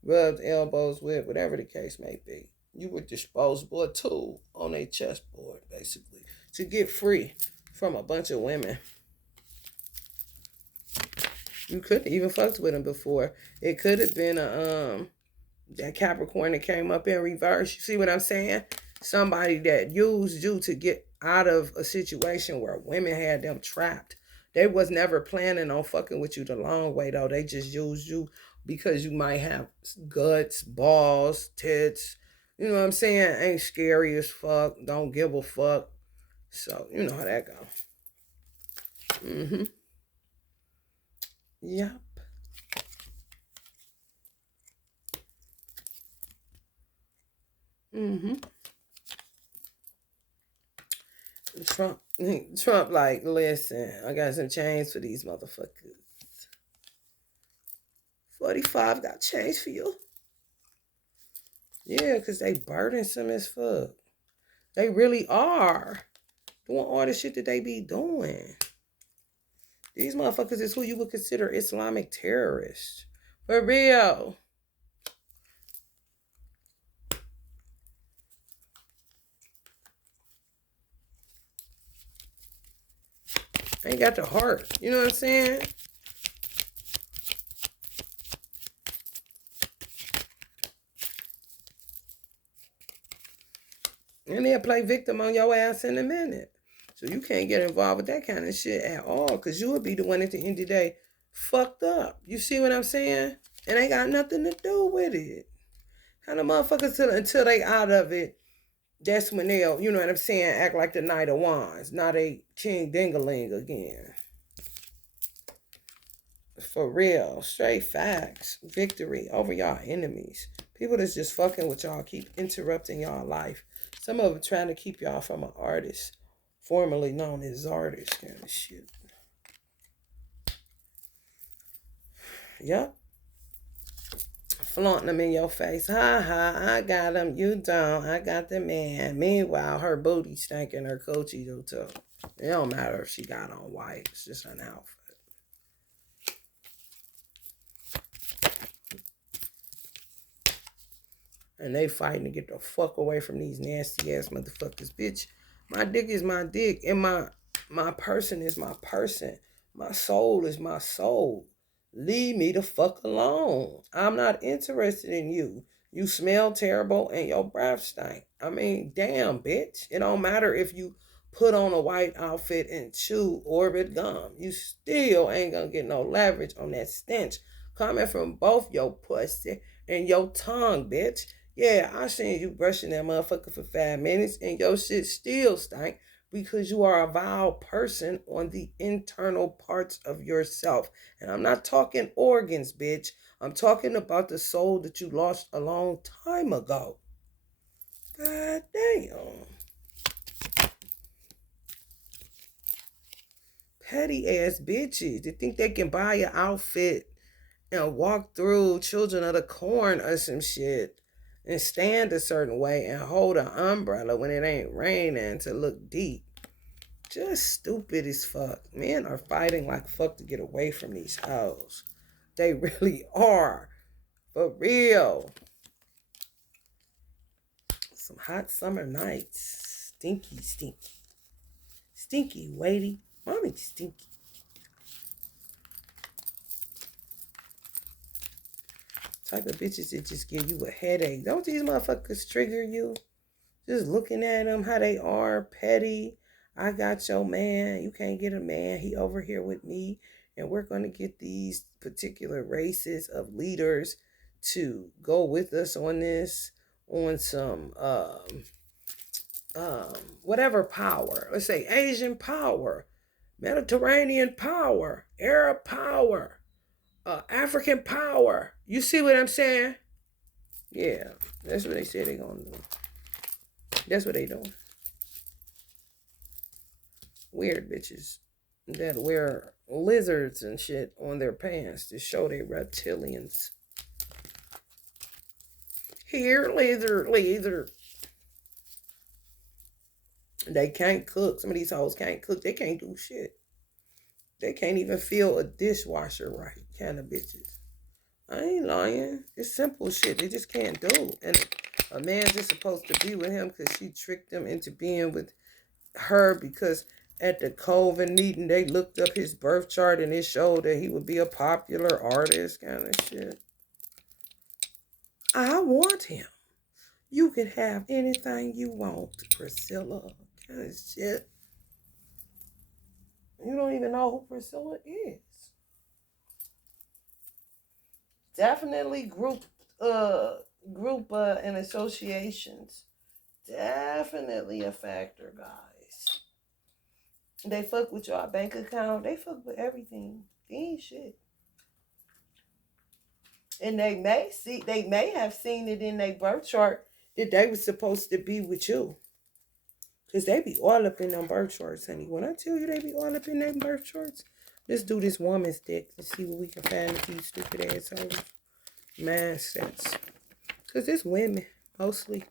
rubbed elbows with, whatever the case may be. You were disposable, a tool on a chessboard, basically, to get free from a bunch of women. You couldn't even fucked with them before. It could have been a that Capricorn that came up in reverse. You see what I'm saying? Somebody that used you to get out of a situation where women had them trapped. They was never planning on fucking with you the long way though. They just used you because you might have guts, balls, tits. You know what I'm saying? Ain't scary as fuck. Don't give a fuck. So you know how that go. Mm-hmm. Yep. Mm-hmm. Trump, Trump, like, listen, I got some change for these motherfuckers. 45 got change for you. Yeah, because they burdensome as fuck. They really are doing all the shit that they be doing. These motherfuckers is who you would consider Islamic terrorists. For real. Ain't got the heart. You know what I'm saying? And they'll play victim on your ass in a minute. So you can't get involved with that kind of shit at all. Because you would be the one at the end of the day fucked up. You see what I'm saying? And they got nothing to do with it. How the motherfuckers until they out of it, that's when they'll, you know what I'm saying, act like the Knight of Wands. Not a King Dingaling again. For real. Straight facts. Victory over y'all enemies. People that's just fucking with y'all keep interrupting y'all life. Some of them trying to keep y'all from an artist. formerly known as Zardish kind of shit. Yep. Flaunting them in your face. Ha ha, I got them, you don't. I got the man. Meanwhile, her booty stinking, her coochie do too. It don't matter if she got on white. It's just an outfit. And they fighting to get the fuck away from these nasty ass motherfuckers. Bitch, my dick is my dick. And my person is my person. My soul is my soul. Leave me the fuck alone. I'm not interested in you. You smell terrible and your breath stink. I mean, damn, bitch. It don't matter if you put on a white outfit and chew Orbit gum. You still ain't gonna get no leverage on that stench coming from both your pussy and your tongue, bitch. Yeah, I seen you brushing that motherfucker for 5 minutes and your shit still stank because you are a vile person on the internal parts of yourself. And I'm not talking organs, bitch. I'm talking about the soul that you lost a long time ago. God damn. Petty ass bitches that think they can buy an outfit and walk through Children of the Corn or some shit and stand a certain way and hold an umbrella when it ain't raining to look deep. Just stupid as fuck. Men are fighting like fuck to get away from these hoes. They really are. For real. Some hot summer nights. Stinky, stinky. Stinky, weighty. Mommy stinky. Type of bitches that just give you a headache. Don't these motherfuckers trigger you? Just looking at them, how they are, petty. I got your man. You can't get a man. He over here with me. And we're going to get these particular races of leaders to go with us on this, on some, whatever power. Let's say Asian power, Mediterranean power, Arab power, African power. You see what I'm saying? Yeah, that's what they said they're going to do. That's what they doing. Weird bitches that wear lizards and shit on their pants to show they reptilians. Here, lizard. They can't cook. Some of these hoes can't cook. They can't do shit. They can't even fill a dishwasher right. Kind of bitches. I ain't lying. It's simple shit they just can't do. And a man just supposed to be with him because she tricked him into being with her because at the COVID meeting, they looked up his birth chart and it showed that he would be a popular artist kind of shit. I want him. You can have anything you want, Priscilla. Kind of shit. You don't even know who Priscilla is. Definitely group and associations. Definitely a factor, guys. They fuck with your bank account. They fuck with everything. They ain't shit. And they may have seen it in their birth chart that they was supposed to be with you. Because they be all up in them birth charts, honey. When I tell you they be all up in them birth charts, let's do this woman's dick and see what we can find with these stupid assholes. Mindsets. Because it's women, mostly.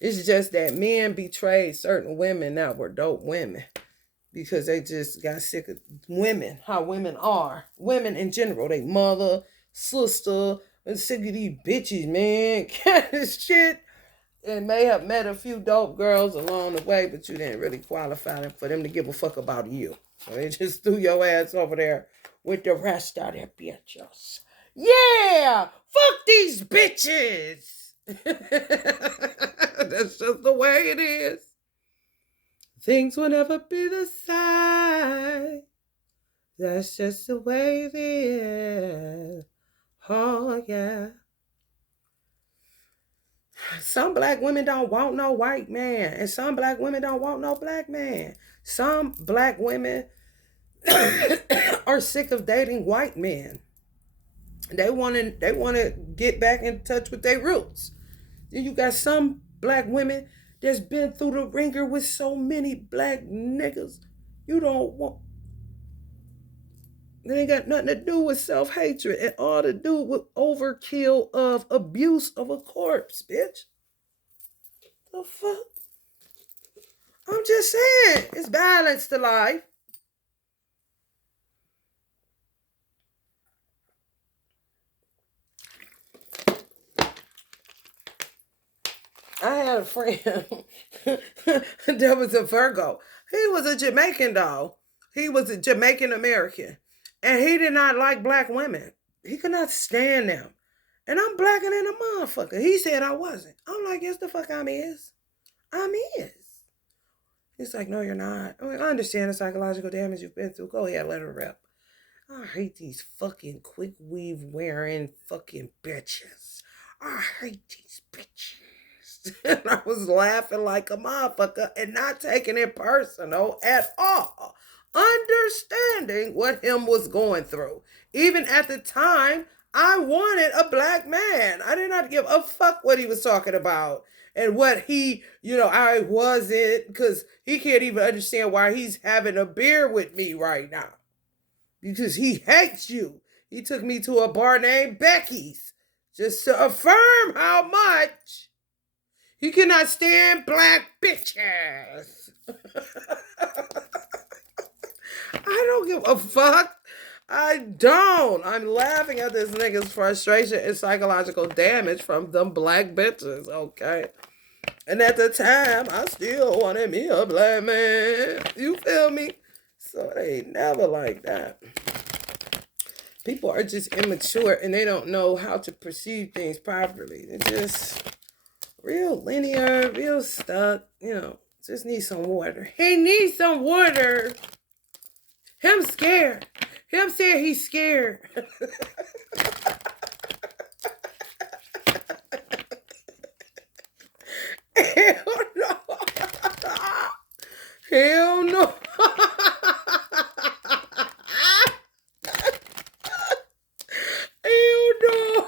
It's just that men betrayed certain women that were dope women. Because they just got sick of women, how women are. Women in general, they mother, sister, and sick of these bitches, man. Kind of shit. And may have met a few dope girls along the way, but you didn't really qualify for them to give a fuck about you. So they just threw your ass over there with the rest of their bitches. Yeah! Fuck these bitches! That's just the way it is. Things will never be the same. That's just the way it is. Oh, yeah. Some black women don't want no white man. And some black women don't want no black man. Some black women are sick of dating white men. They want to get back in touch with their roots. You got some black women that's been through the ringer with so many black niggas. You don't want. It ain't got nothing to do with self-hatred and all to do with overkill of abuse of a corpse, bitch. The fuck? I'm just saying, it's balance to life. I had a friend that was a Virgo. He was a Jamaican though. He was a Jamaican American. And he did not like black women. He could not stand them. And I'm blacker than a motherfucker. He said I wasn't. I'm like, yes, the fuck I'm is. I'm is. He's like, no, you're not. I mean, I understand the psychological damage you've been through. Go ahead, let her rip. I hate these fucking quick weave wearing fucking bitches. I hate these bitches. And I was laughing like a motherfucker and not taking it personal at all. Understanding what him was going through. Even at the time, I wanted a black man. I did not give a fuck what he was talking about. And what he, I wasn't, because he can't even understand why he's having a beer with me right now. Because he hates you. He took me to a bar named Becky's just to affirm how much he cannot stand black bitches. I don't give a fuck. I don't. I'm laughing at this nigga's frustration and psychological damage from them black bitches, okay? And at the time, I still wanted me a black man. You feel me? So it ain't never like that. People are just immature and they don't know how to perceive things properly. They're just real linear, real stuck, just need some water. He needs some water. Him scared. Him said he's scared. Hell no. Hell no. Hell no.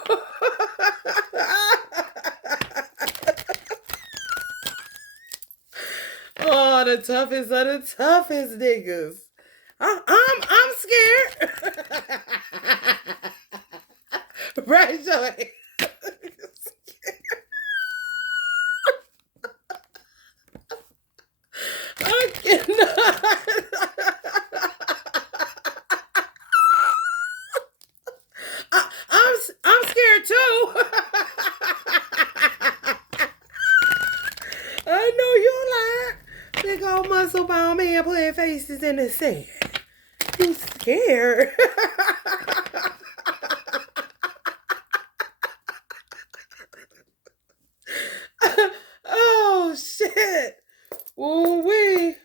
Oh, the toughest of the toughest niggas. I'm scared. Right, Joey? I cannot. I'm scared too. I know you lying. Big old muscle bound man putting faces in the sand. You scared. Oh shit. Ooh-wee.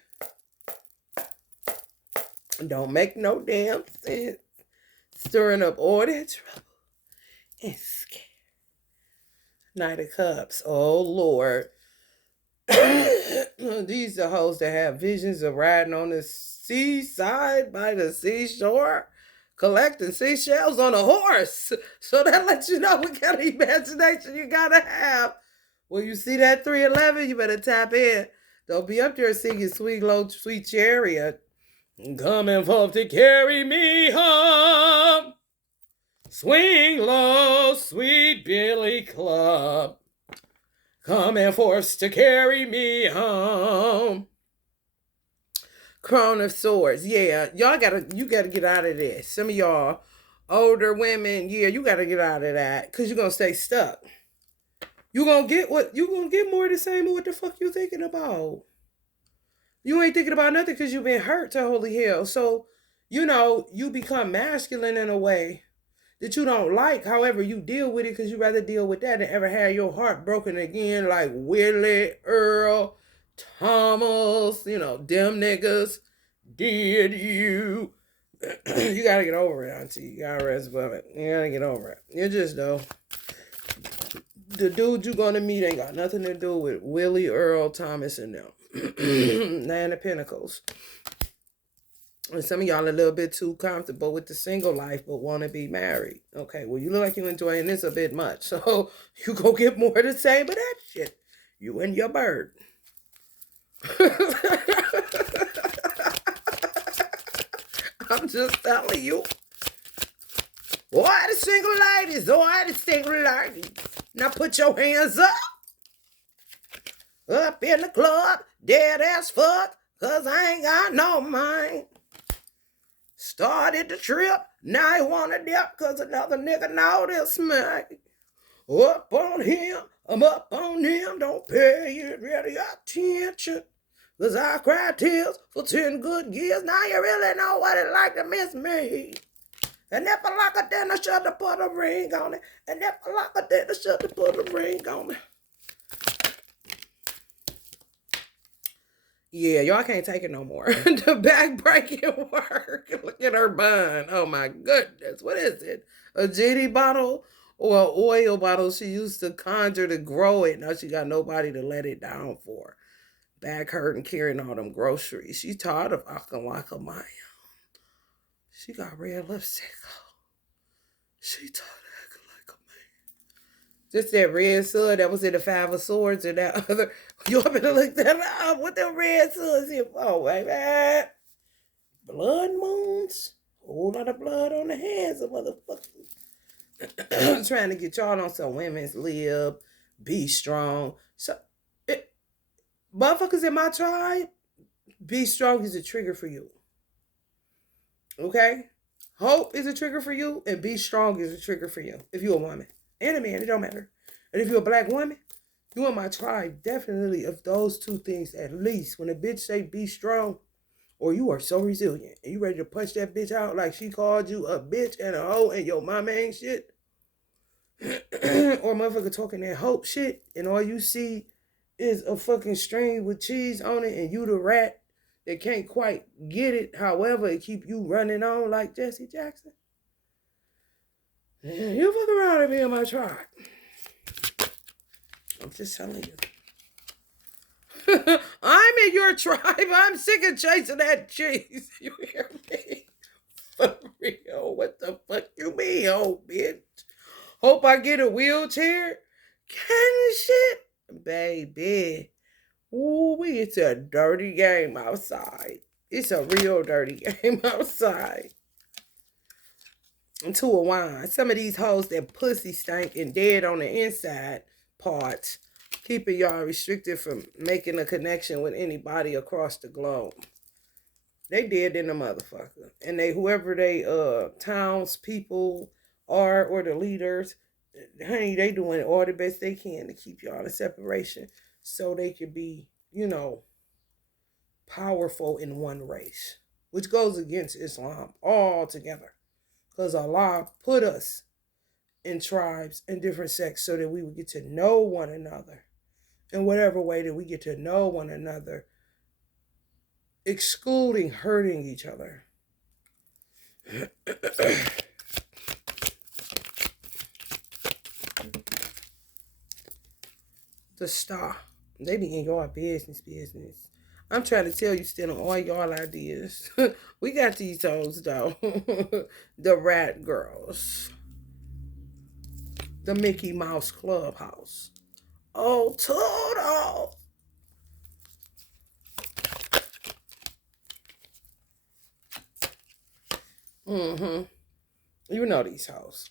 Don't make no damn sense. Stirring up all that trouble and scared. Knight of Cups. Oh Lord. These are hoes that have visions of riding on the seaside by the seashore, collecting seashells on a horse. So that lets you know what kind of imagination you gotta have. When you see that 311, you better tap in. Don't be up there singing Sweet Low Sweet Chariot. Coming forth to carry me home. Swing low, sweet Billy Club. Coming forth to carry me home. Crown of Swords. Yeah, you gotta get out of this. Some of y'all older women, yeah, you gotta get out of that. Cause you're gonna stay stuck. You gonna get more of the same of what the fuck you thinking about. You ain't thinking about nothing because you've been hurt to holy hell. So, you become masculine in a way that you don't like. However, you deal with it because you rather deal with that than ever have your heart broken again like Willie, Earl, Thomas, them niggas did you. You gotta get over it, auntie. You gotta rest above it. You gotta get over it. You just know. The dude you gonna meet ain't got nothing to do with Willie, Earl, Thomas, and them. Nine of Pentacles. And some of y'all are a little bit too comfortable with the single life but want to be married. Okay, well, you look like you're enjoying this a bit much. So you go get more of the same of that shit. You and your bird. I'm just telling you. Why the single ladies? Why the single ladies? Now put your hands up. Up in the club, dead as fuck, cause I ain't got no mind. Started the trip, now I wanna dip, cause another nigga noticed me. Up on him, I'm up on him, don't pay it really attention. Cause I cried tears for 10 good years, now you really know what it's like to miss me. And if I like it, then I should have put a ring on it. And if I like it, then I should have put a ring on it. Yeah, y'all can't take it no more. The back breaking work. Look at her bun. Oh my goodness. What is it? A genie bottle or an oil bottle she used to conjure to grow it. Now she got nobody to let it down for. Back hurting carrying all them groceries. She tired of acting like a man. She got red lipstick. She tired of acting like a man. Just that red sun that was in the Five of Swords and that other. You want me to look that up? What the red sun's here for, baby? Blood moons. Whole lot of blood on the hands of motherfuckers. Trying to get y'all on some women's lib. Be strong. So, motherfuckers in my tribe, be strong is a trigger for you. Okay? Hope is a trigger for you, and be strong is a trigger for you. If you're a woman. And a man, it don't matter. And if you're a black woman, you in my tribe, definitely of those two things at least. When a bitch say be strong, or you are so resilient, and you ready to punch that bitch out like she called you a bitch and a hoe and your mama ain't shit. Or motherfucker talking that hope shit, and all you see is a fucking string with cheese on it, and you the rat that can't quite get it. However, it keep you running on like Jesse Jackson. And you fuck around and be in my tribe. I'm just telling you. I'm in your tribe. I'm sick of chasing that cheese. You hear me? For real. What the fuck you mean, old bitch? Hope I get a wheelchair? Kind of shit? Baby. Ooh, it's a dirty game outside. It's a real dirty game outside. And to a wine. Some of these hoes that pussy stank and dead on the inside parts, keeping y'all restricted from making a connection with anybody across the globe. They dead in the motherfucker. And they, whoever they townspeople are or the leaders, honey, they doing all the best they can to keep y'all in separation so they can be, powerful in one race, which goes against Islam altogether. Because Allah put us in tribes and different sects so that we would get to know one another in whatever way that we get to know one another, excluding hurting each other. The star. They be in your business. I'm trying to tell you, still on all y'all ideas. We got these hoes, though. The rat girls. The Mickey Mouse Clubhouse. Oh, Toto. Mm-hmm. You know these hoes.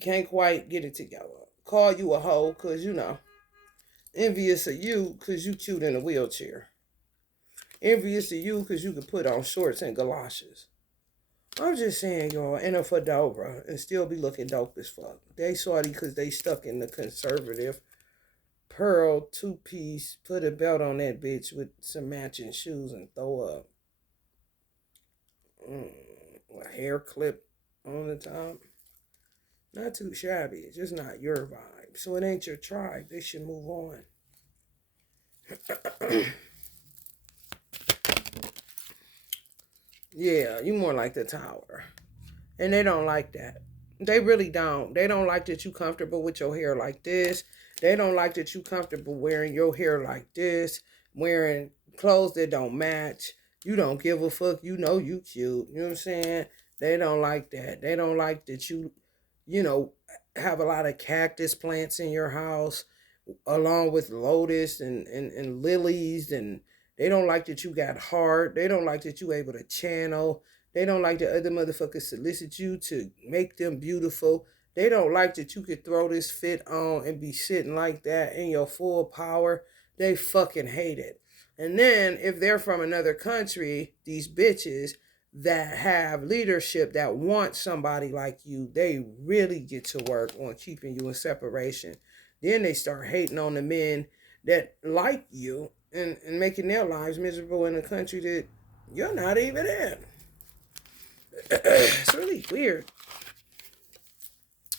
Can't quite get it together. Call you a hoe because, envious of you because you cute in a wheelchair. Envious of you because you can put on shorts and galoshes. I'm just saying, y'all, in a fedora and still be looking dope as fuck. They sorry because they stuck in the conservative pearl two-piece, put a belt on that bitch with some matching shoes and throw a hair clip on the top. Not too shabby. It's just not your vibe. So it ain't your tribe. They should move on. Yeah, you more like the tower. And they don't like that. They really don't. They don't like that you comfortable with your hair like this. They don't like that you comfortable wearing your hair like this. Wearing clothes that don't match. You don't give a fuck. You know you cute. You know what I'm saying? They don't like that. They don't like that you have a lot of cactus plants in your house. along with lotus and lilies, and they don't like that you got heart. They don't like that you able to channel. They don't like that other motherfuckers solicit you to make them beautiful. They don't like that you could throw this fit on and be sitting like that in your full power. They fucking hate it. And then if they're from another country, these bitches that have leadership that want somebody like you, they really get to work on keeping you in separation. Then they start hating on the men that like you and making their lives miserable in a country that you're not even in. It's really weird.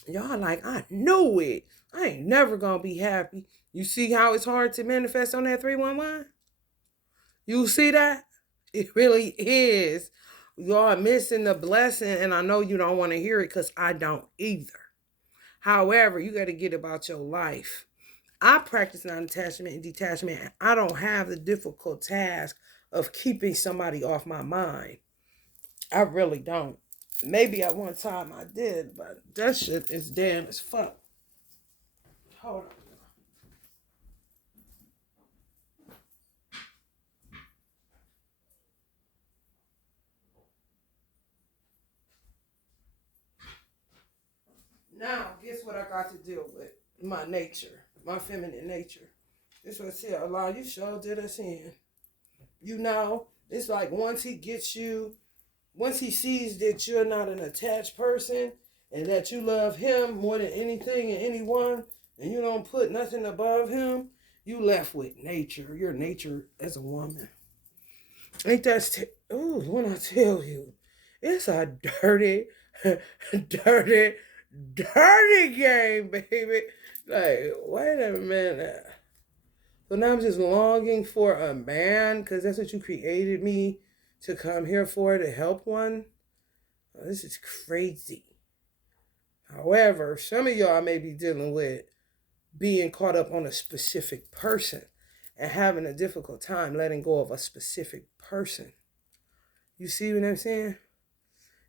Y'all like, I knew it. I ain't never gonna be happy. You see how it's hard to manifest on that 311? You see that? It really is. Y'all missing the blessing, and I know you don't want to hear it because I don't either. However, you got to get about your life. I practice non-attachment and detachment. And I don't have the difficult task of keeping somebody off my mind. I really don't. Maybe at one time I did, but that shit is damn as fuck. Hold on. Now, guess what I got to deal with? My nature, my feminine nature. This was here. Allah, you sure did us in. You know, it's like once he gets you, once he sees that you're not an attached person and that you love him more than anything and anyone, and you don't put nothing above him, you left with nature, your nature as a woman. Ain't that, ooh, when I tell you, it's a dirty, dirty, dirty game, baby. Like, wait a minute. So now I'm just longing for a man because that's what you created me to come here for, to help one. Oh, this is crazy. However, some of y'all may be dealing with being caught up on a specific person and having a difficult time letting go of a specific person. You see what I'm saying?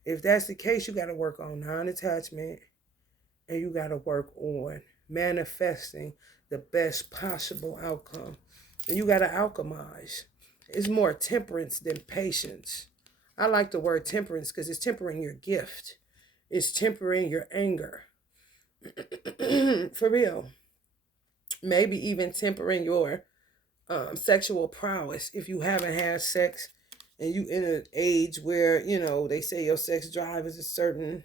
If that's the case, you got to work on non-attachment and you got to work on manifesting the best possible outcome. And you got to alchemize. It's more temperance than patience. I like the word temperance because it's tempering your gift. It's tempering your anger. For real. Maybe even tempering your sexual prowess if you haven't had sex and you in an age where, you know, they say your sex drive is a certain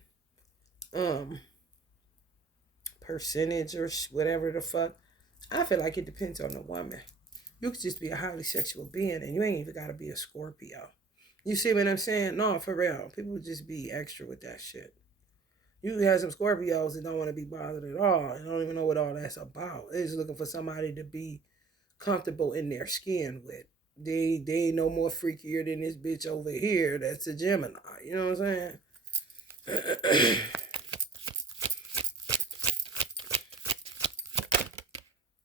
percentage or whatever the fuck. I feel like it depends on the woman. You could just be a highly sexual being and you ain't even got to be a Scorpio. You see what I'm saying? No, for real. People just be extra with that shit. You have some Scorpios that don't want to be bothered at all and don't even know what all that's about. They're just looking for somebody to be comfortable in their skin with. They ain't no more freakier than this bitch over here that's a Gemini. You know what I'm saying?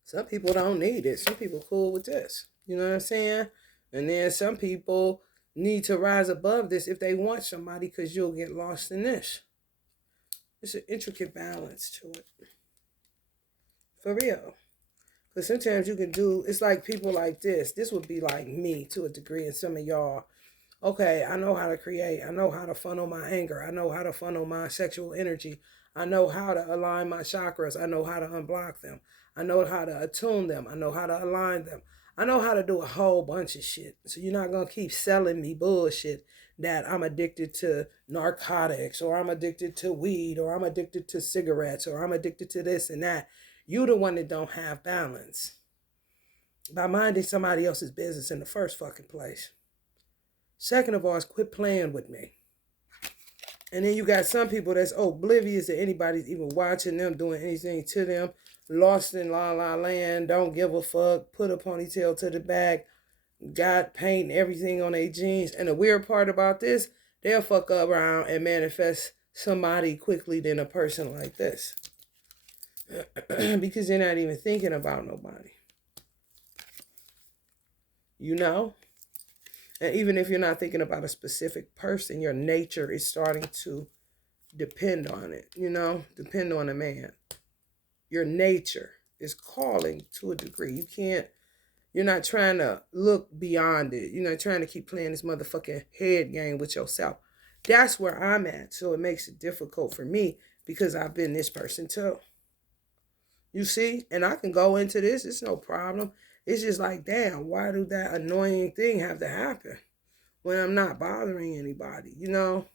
Some people don't need it. Some people cool with this. You know what I'm saying? And then some people need to rise above this if they want somebody because you'll get lost in this. It's an intricate balance to it. For real. Because sometimes you can do, it's like people like this. This would be like me to a degree, and some of y'all. Okay, I know how to create. I know how to funnel my anger. I know how to funnel my sexual energy. I know how to align my chakras. I know how to unblock them. I know how to attune them. I know how to align them. I know how to do a whole bunch of shit. So you're not going to keep selling me bullshit that I'm addicted to narcotics or I'm addicted to weed or I'm addicted to cigarettes or I'm addicted to this and that. You the one that don't have balance by minding somebody else's business in the first fucking place. Second of all, is quit playing with me. And then you got some people that's oblivious that anybody's even watching them, doing anything to them, lost in la la land, don't give a fuck, put a ponytail to the back, got paint and everything on their jeans. And the weird part about this, they'll fuck around and manifest somebody quickly than a person like this. Because they're not even thinking about nobody. You know? And even if you're not thinking about a specific person, your nature is starting to depend on it, you know? Depend on a man. Your nature is calling to a degree. You're not trying to look beyond it. You're not trying to keep playing this motherfucking head game with yourself. That's where I'm at. So it makes it difficult for me because I've been this person too. You see? And I can go into this. It's no problem. It's just like, damn, why do that annoying thing have to happen when I'm not bothering anybody? You know?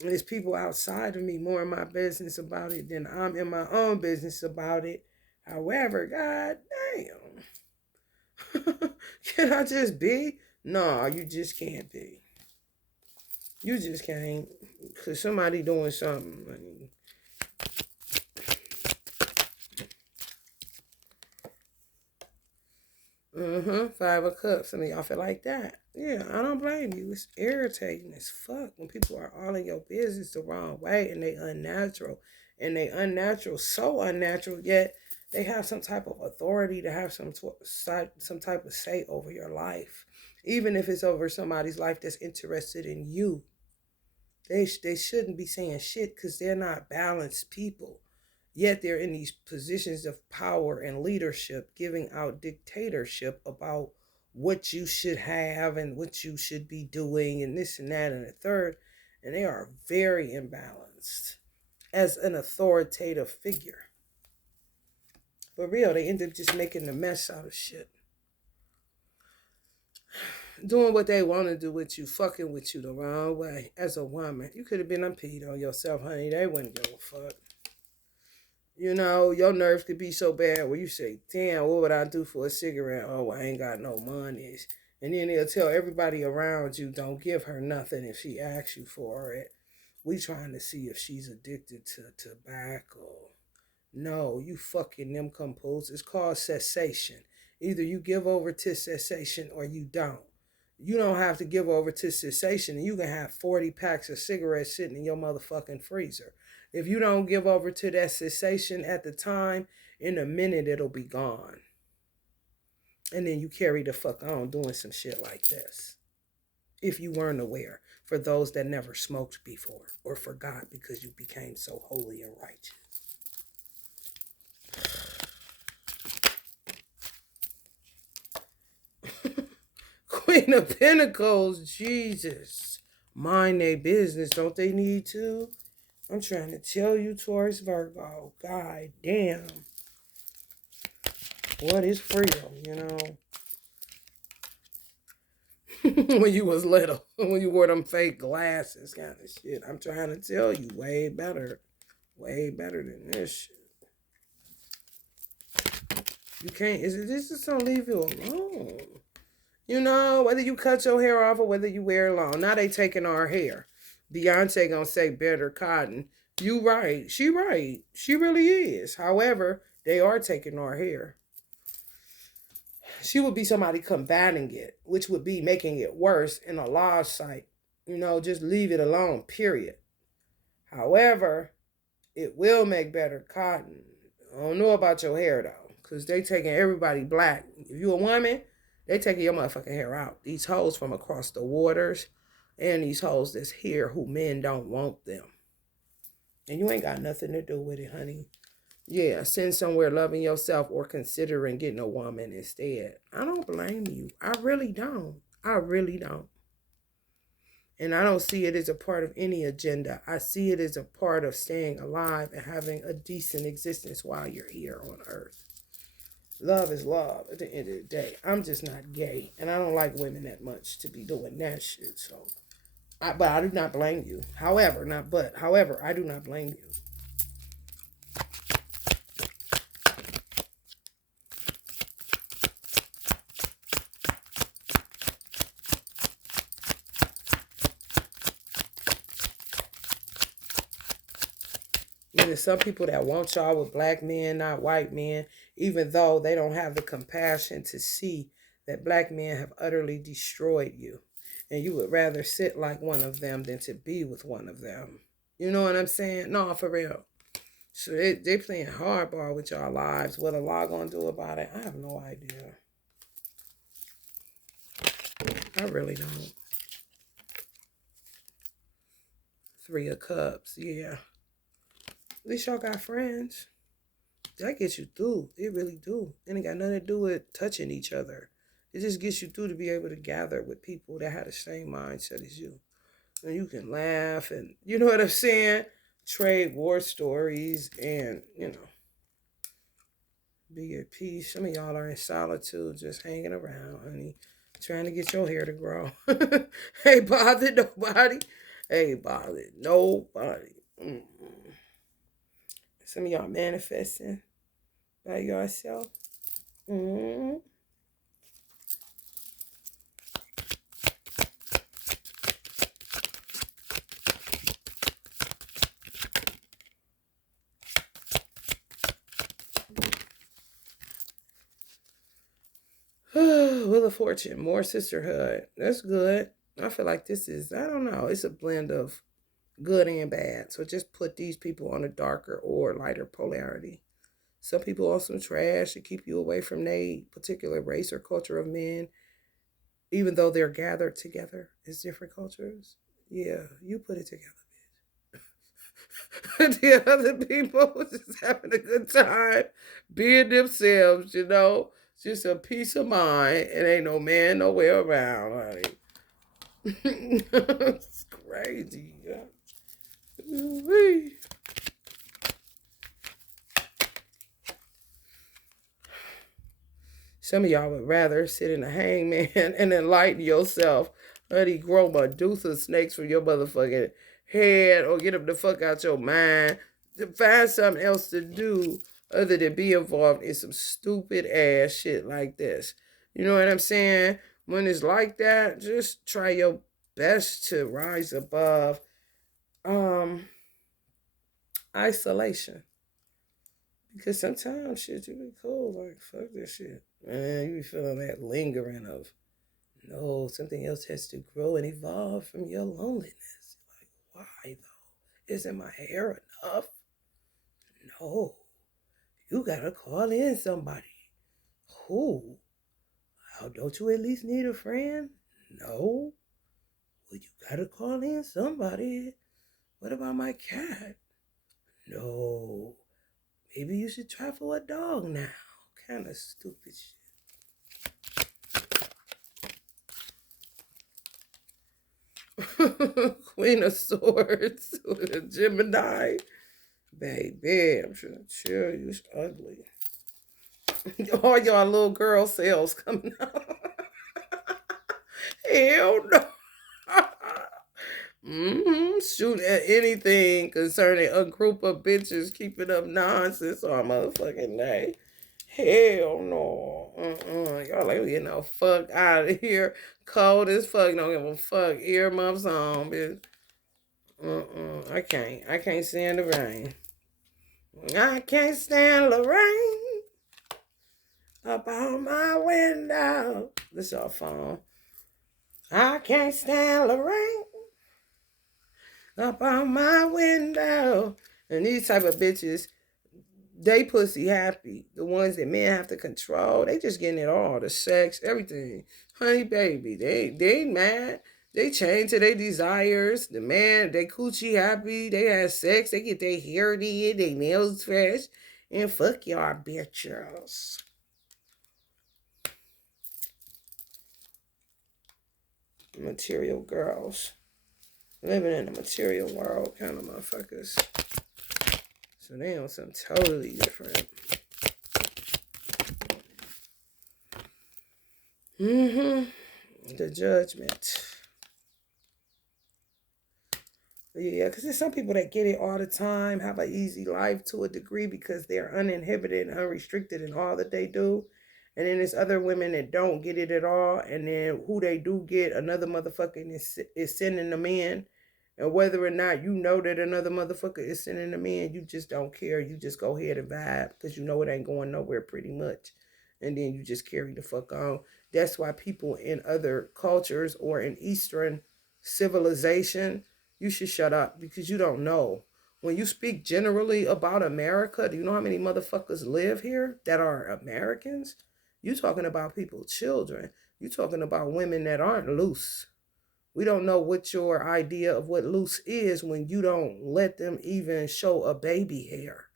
There's people outside of me more in my business about it than I'm in my own business about it. However, god damn. Can I just be? No, you just can't be. You just can't. Because somebody doing something. I mean, 5 of Cups. Some of y'all feel like that. Yeah, I don't blame you. It's irritating as fuck when people are all in your business the wrong way and they unnatural. And they unnatural, so unnatural, yet they have some type of authority to have some type of say over your life. Even if it's over somebody's life that's interested in you. They shouldn't be saying shit because they're not balanced people. Yet they're in these positions of power and leadership, giving out dictatorship about what you should have and what you should be doing and this and that and the third. And they are very imbalanced as an authoritative figure. For real, they end up just making a mess out of shit. Doing what they want to do with you, fucking with you the wrong way. As a woman, you could have been unpeed on yourself, honey. They wouldn't give a fuck. You know, your nerves could be so bad where you say, damn, what would I do for a cigarette? Oh, I ain't got no money. And then they'll tell everybody around you, don't give her nothing if she asks you for it. We trying to see if she's addicted to tobacco. No, you fucking them compost. It's called cessation. Either you give over to cessation or you don't. You don't have to give over to cessation and you can have 40 packs of cigarettes sitting in your motherfucking freezer. If you don't give over to that cessation at the time, in a minute it'll be gone. And then you carry the fuck on doing some shit like this. If you weren't aware, for those that never smoked before or forgot because you became so holy and righteous. Queen of Pentacles, Jesus. Mind their business, don't they need to? I'm trying to tell you, Taurus Virgo, god damn. What is freedom, you know? When you was little, when you wore them fake glasses kind of shit. I'm trying to tell you, way better than this shit. You can't, this just don't leave you alone. You know, whether you cut your hair off or whether you wear it long. Now they taking our hair. Beyonce gonna say better cotton. You right. She right. She really is. However, they are taking our hair. She would be somebody combating it, which would be making it worse in a law's sight. You know, just leave it alone, period. However, it will make better cotton. I don't know about your hair though, because they taking everybody black. If you a woman, they taking your motherfucking hair out. These hoes from across the waters and these hoes that's here who men don't want them. And you ain't got nothing to do with it, honey. Yeah, send somewhere loving yourself or considering getting a woman instead. I don't blame you. I really don't. I really don't. And I don't see it as a part of any agenda. I see it as a part of staying alive and having a decent existence while you're here on earth. Love is love at the end of the day. I'm just not gay. And I don't like women that much to be doing that shit. So, but I do not blame you. However, I do not blame you. There's some people that want y'all with black men, not white men, even though they don't have the compassion to see that black men have utterly destroyed you. And you would rather sit like one of them than to be with one of them. You know what I'm saying? No, for real. So they playing hardball with y'all lives. What a law gonna do about it? I have no idea. I really don't. 3 of Cups, yeah. At least y'all got friends. That gets you through. It really do. And it got nothing to do with touching each other. It just gets you through to be able to gather with people that had the same mindset as you. And you can laugh and, you know what I'm saying? Trade war stories and, be at peace. Some of y'all are in solitude, just hanging around, honey, trying to get your hair to grow. Ain't bothered nobody. Ain't bothered nobody. Mm-mm. Some of y'all manifesting by yourself. Mm-hmm. Wheel of Fortune, more sisterhood. That's good. I feel like this is, I don't know, it's a blend of good and bad. So just put these people on a darker or lighter polarity. Some people on some trash to keep you away from a particular race or culture of men, even though they're gathered together as different cultures. Yeah, you put it together. The other people just having a good time being themselves, just a peace of mind, and ain't no man nowhere around, honey. It's crazy. Ooh-wee. Some of y'all would rather sit in a hangman and enlighten yourself. Honey, grow Medusa snakes from your motherfucking head or get them the fuck out your mind. To find something else to do other than be involved in some stupid ass shit like this. You know what I'm saying? When it's like that, just try your best to rise above um isolation. Because sometimes shit you be cool, like fuck this shit. Man, you be feeling that lingering of no, something else has to grow and evolve from your loneliness. Like, why though? Isn't my hair enough? No. You gotta call in somebody. Who? How don't you at least need a friend? No. Well, you gotta call in somebody. What about my cat? No. Maybe you should try for a dog now. Kind of stupid shit. Queen of Swords with a Gemini. Baby, I'm trying to tell you, it's ugly. All y'all little girl cells coming out. Hell no. Shoot at anything concerning a group of bitches keeping up nonsense all motherfucking day. Hell no. Y'all ain't getting no fuck out of here. Cold as fuck. Don't give a fuck. Earmuffs on, bitch. I can't. I can't stand the rain. I can't stand the rain up on my window. This your phone. I can't stand the rain up on my window. And these type of bitches, they pussy happy. The ones that men have to control, they just getting it all. The sex, everything. Honey baby, they ain't mad. They chain to their desires. The man, they coochie happy. They have sex. They get their hair did, their nails fresh. And fuck y'all bitches. Material girls. Living in a material world kind of motherfuckers. So they on something totally different. The judgment. Yeah, because there's some people that get it all the time, have an easy life to a degree because they're uninhibited and unrestricted in all that they do. And then there's other women that don't get it at all. And then who they do get, another motherfucker is sending them in. And whether or not you know that another motherfucker is sending them in, you just don't care. You just go ahead and vibe because you know it ain't going nowhere pretty much. And then you just carry the fuck on. That's why people in other cultures or in Eastern civilization, you should shut up because you don't know. When you speak generally about America, do you know how many motherfuckers live here that are Americans? You talking about people's children. You talking about women that aren't loose. We don't know what your idea of what loose is when you don't let them even show a baby hair.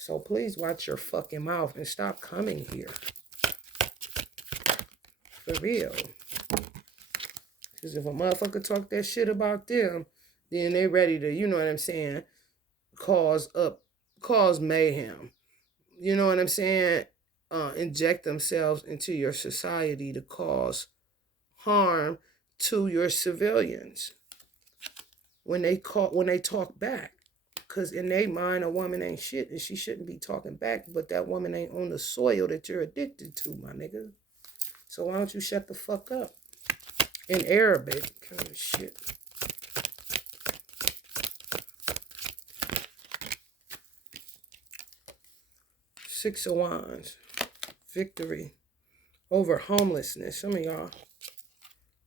So please watch your fucking mouth and stop coming here. For real. Because if a motherfucker talk that shit about them, then they ready to, you know what I'm saying, cause mayhem. You know what I'm saying? Inject themselves into your society to cause harm to your civilians when they talk back. Cause in their mind a woman ain't shit and she shouldn't be talking back, but that woman ain't on the soil that you're addicted to, my nigga. So why don't you shut the fuck up? In Arabic kind of shit. Six of Wands. Victory over homelessness. Some of y'all.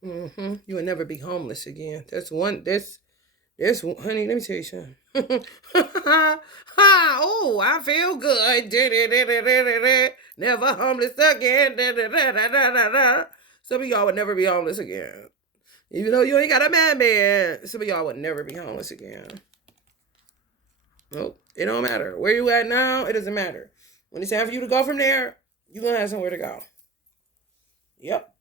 You will never be homeless again. That's one. That's honey. Let me tell you something. Oh, I feel good. Never homeless again. Some of y'all would never be homeless again. Even though you ain't got a man, some of y'all would never be homeless again. Nope. It don't matter. Where you at now, it doesn't matter. When it's time for you to go from there, you're going to have somewhere to go. Yep.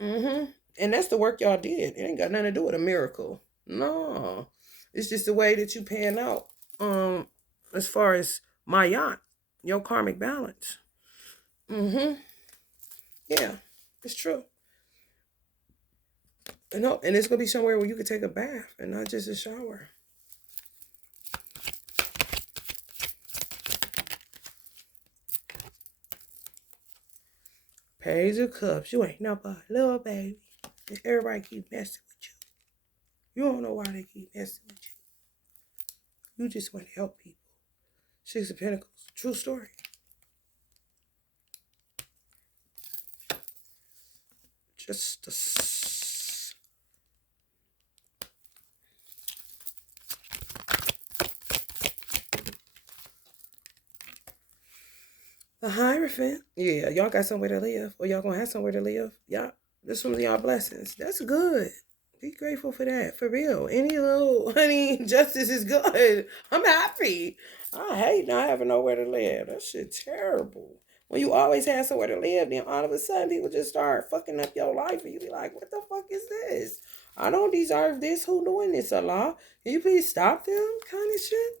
And that's the work y'all did. It ain't got nothing to do with a miracle. No. It's just the way that you pan out. As far as my yacht, your karmic balance. Yeah. It's true. And it's gonna be somewhere where you could take a bath and not just a shower. Page of Cups. You ain't nobody, little baby. Everybody keep messing with you. You don't know why they keep messing with you. You just want to help people. Six of Pentacles. True story. The Hierophant. Yeah, y'all got somewhere to live. Or y'all gonna have somewhere to live. Y'all, this one of y'all blessings. That's good. Be grateful for that. For real. Any little honey justice is good. I'm happy. I hate not having nowhere to live. That shit terrible. When you always have somewhere to live, then all of a sudden people just start fucking up your life and you be like, what the fuck is this? I don't deserve this. Who doing this, Allah? Can you please stop them? Kind of shit.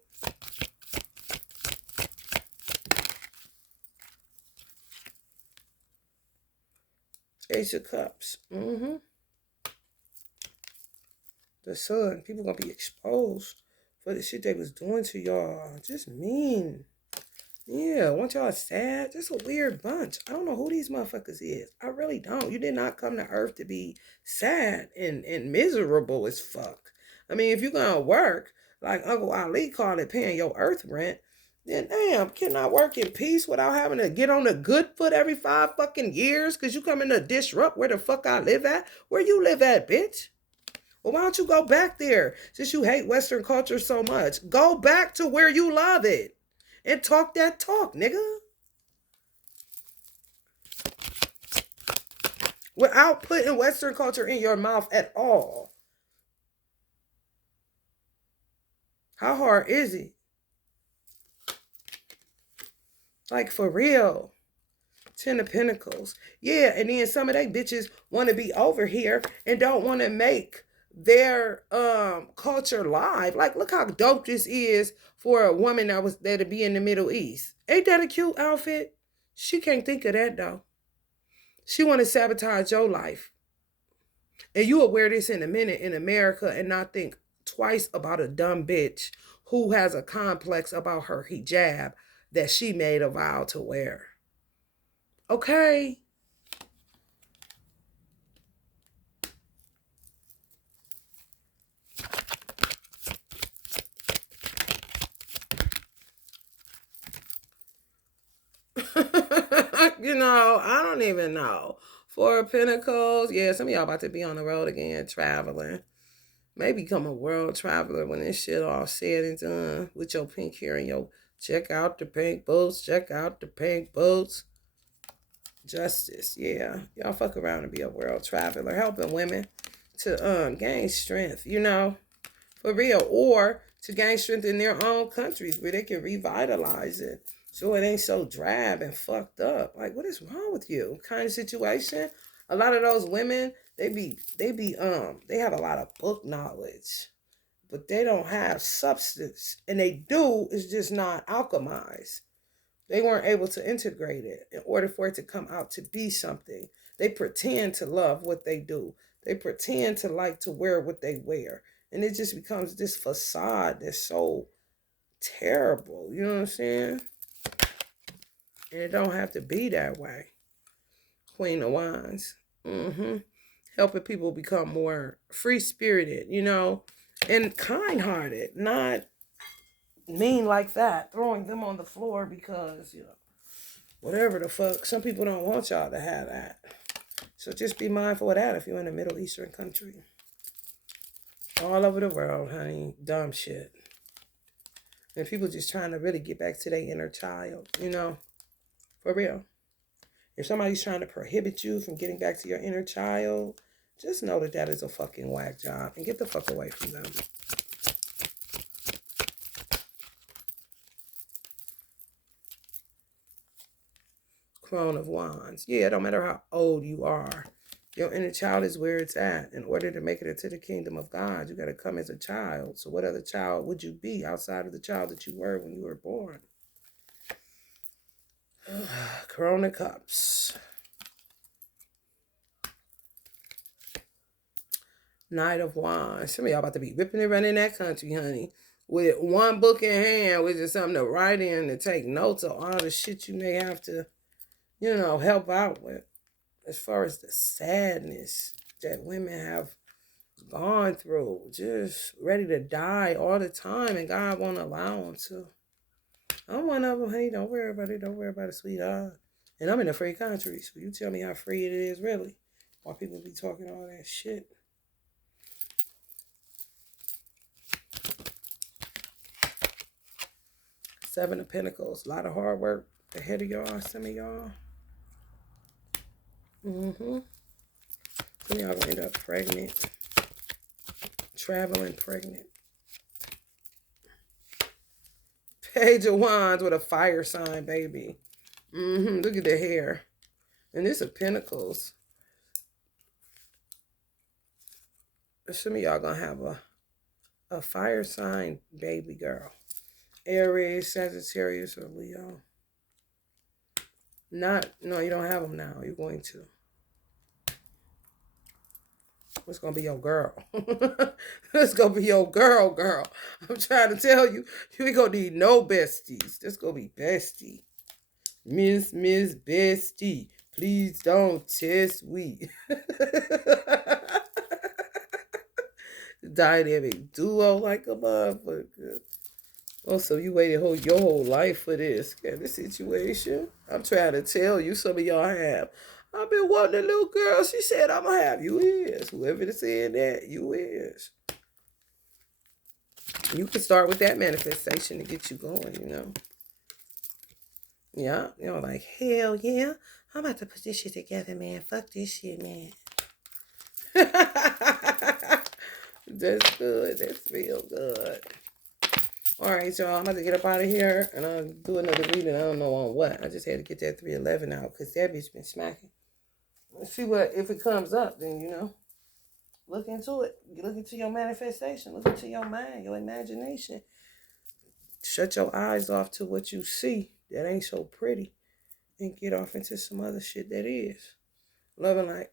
Ace of Cups. The Sun. People gonna be exposed for the shit they was doing to y'all. Just mean. Yeah, want y'all sad? Just a weird bunch. I don't know who these motherfuckers is. I really don't. You did not come to Earth to be sad and miserable as fuck. I mean, if you're gonna work, like Uncle Ali called it paying your Earth rent, then damn, can I work in peace without having to get on the good foot every 5 fucking years? Cause you coming to disrupt where the fuck I live at? Where you live at, bitch? Well, why don't you go back there? Since you hate Western culture so much, go back to where you love it. And talk that talk, nigga. Without putting Western culture in your mouth at all. How hard is it? Like, for real. 10 of Pentacles. Yeah, and then some of they bitches want to be over here and don't want to make their culture live. Like, look how dope this is for a woman that was there to be in the Middle East. Ain't that a cute outfit? She can't think of that though. She want to sabotage your life. And you will wear this in a minute in America and not think twice about a dumb bitch who has a complex about her hijab that she made a vow to wear. Okay? You know, I don't even know. Four of Pentacles. Yeah, some of y'all about to be on the road again, traveling. Maybe become a world traveler when this shit all said and done. With your pink hair and your check out the pink boots. Check out the pink boots. Justice. Yeah. Y'all fuck around and be a world traveler. Helping women to gain strength, you know. For real. Or to gain strength in their own countries where they can revitalize it. So it ain't so drab and fucked up. Like, what is wrong with you? Kind of situation. A lot of those women, they have a lot of book knowledge, but they don't have substance. And they do, it's just not alchemized. They weren't able to integrate it in order for it to come out to be something. They pretend to love what they do. They pretend to like to wear what they wear. And it just becomes this facade that's so terrible. You know what I'm saying? And it don't have to be that way. Queen of Wands. Helping people become more free spirited, and kind hearted, not mean like that, throwing them on the floor because, whatever the fuck. Some people don't want y'all to have that. So just be mindful of that if you're in a Middle Eastern country. All over the world, honey. Dumb shit. And people just trying to really get back to their inner child, For real. If somebody's trying to prohibit you from getting back to your inner child, just know that that is a fucking whack job and get the fuck away from them. Crown of Wands. Yeah, it don't matter how old you are. Your inner child is where it's at. In order to make it into the kingdom of God, you got to come as a child. So what other child would you be outside of the child that you were when you were born? Corona Cups. Knight of Wands. Some of y'all about to be ripping and running that country, honey. With one book in hand, which is something to write in, to take notes of all the shit you may have to, help out with. As far as the sadness that women have gone through, just ready to die all the time, and God won't allow them to. I'm one of them, honey. Don't worry about it. Don't worry about it, sweetheart. And I'm in a free country, so you tell me how free it is, really. Why people be talking all that shit. Seven of Pentacles. A lot of hard work ahead of y'all, some of y'all. Some of y'all gonna end up pregnant. Traveling pregnant. Page of Wands with a fire sign, baby. Look at the hair. And this is Pentacles. Some of y'all gonna have a fire sign baby girl. Aries, Sagittarius, or Leo. No, you don't have them now. You're going to. It's going to be your girl. It's going to be your girl. I'm trying to tell you, you ain't going to need no besties. This going to be bestie. Miss Bestie. Please don't test we. Dynamic duo like a motherfucker. Also, you waited your whole life for this. This situation. I'm trying to tell you, some of y'all have. I've been wanting a little girl. She said, I'm going to have you is. Whoever is saying that, you is. You can start with that manifestation to get you going, Yeah, like, hell yeah. I'm about to put this shit together, man. Fuck this shit, man. That's good. That's real good. All right, y'all. I'm about to get up out of here and I'll do another reading. I don't know on what. I just had to get that 311 out because that bitch been smacking. Let's see what, if it comes up, then, look into it. Look into your manifestation. Look into your mind, your imagination. Shut your eyes off to what you see that ain't so pretty and get off into some other shit that is. Love and light.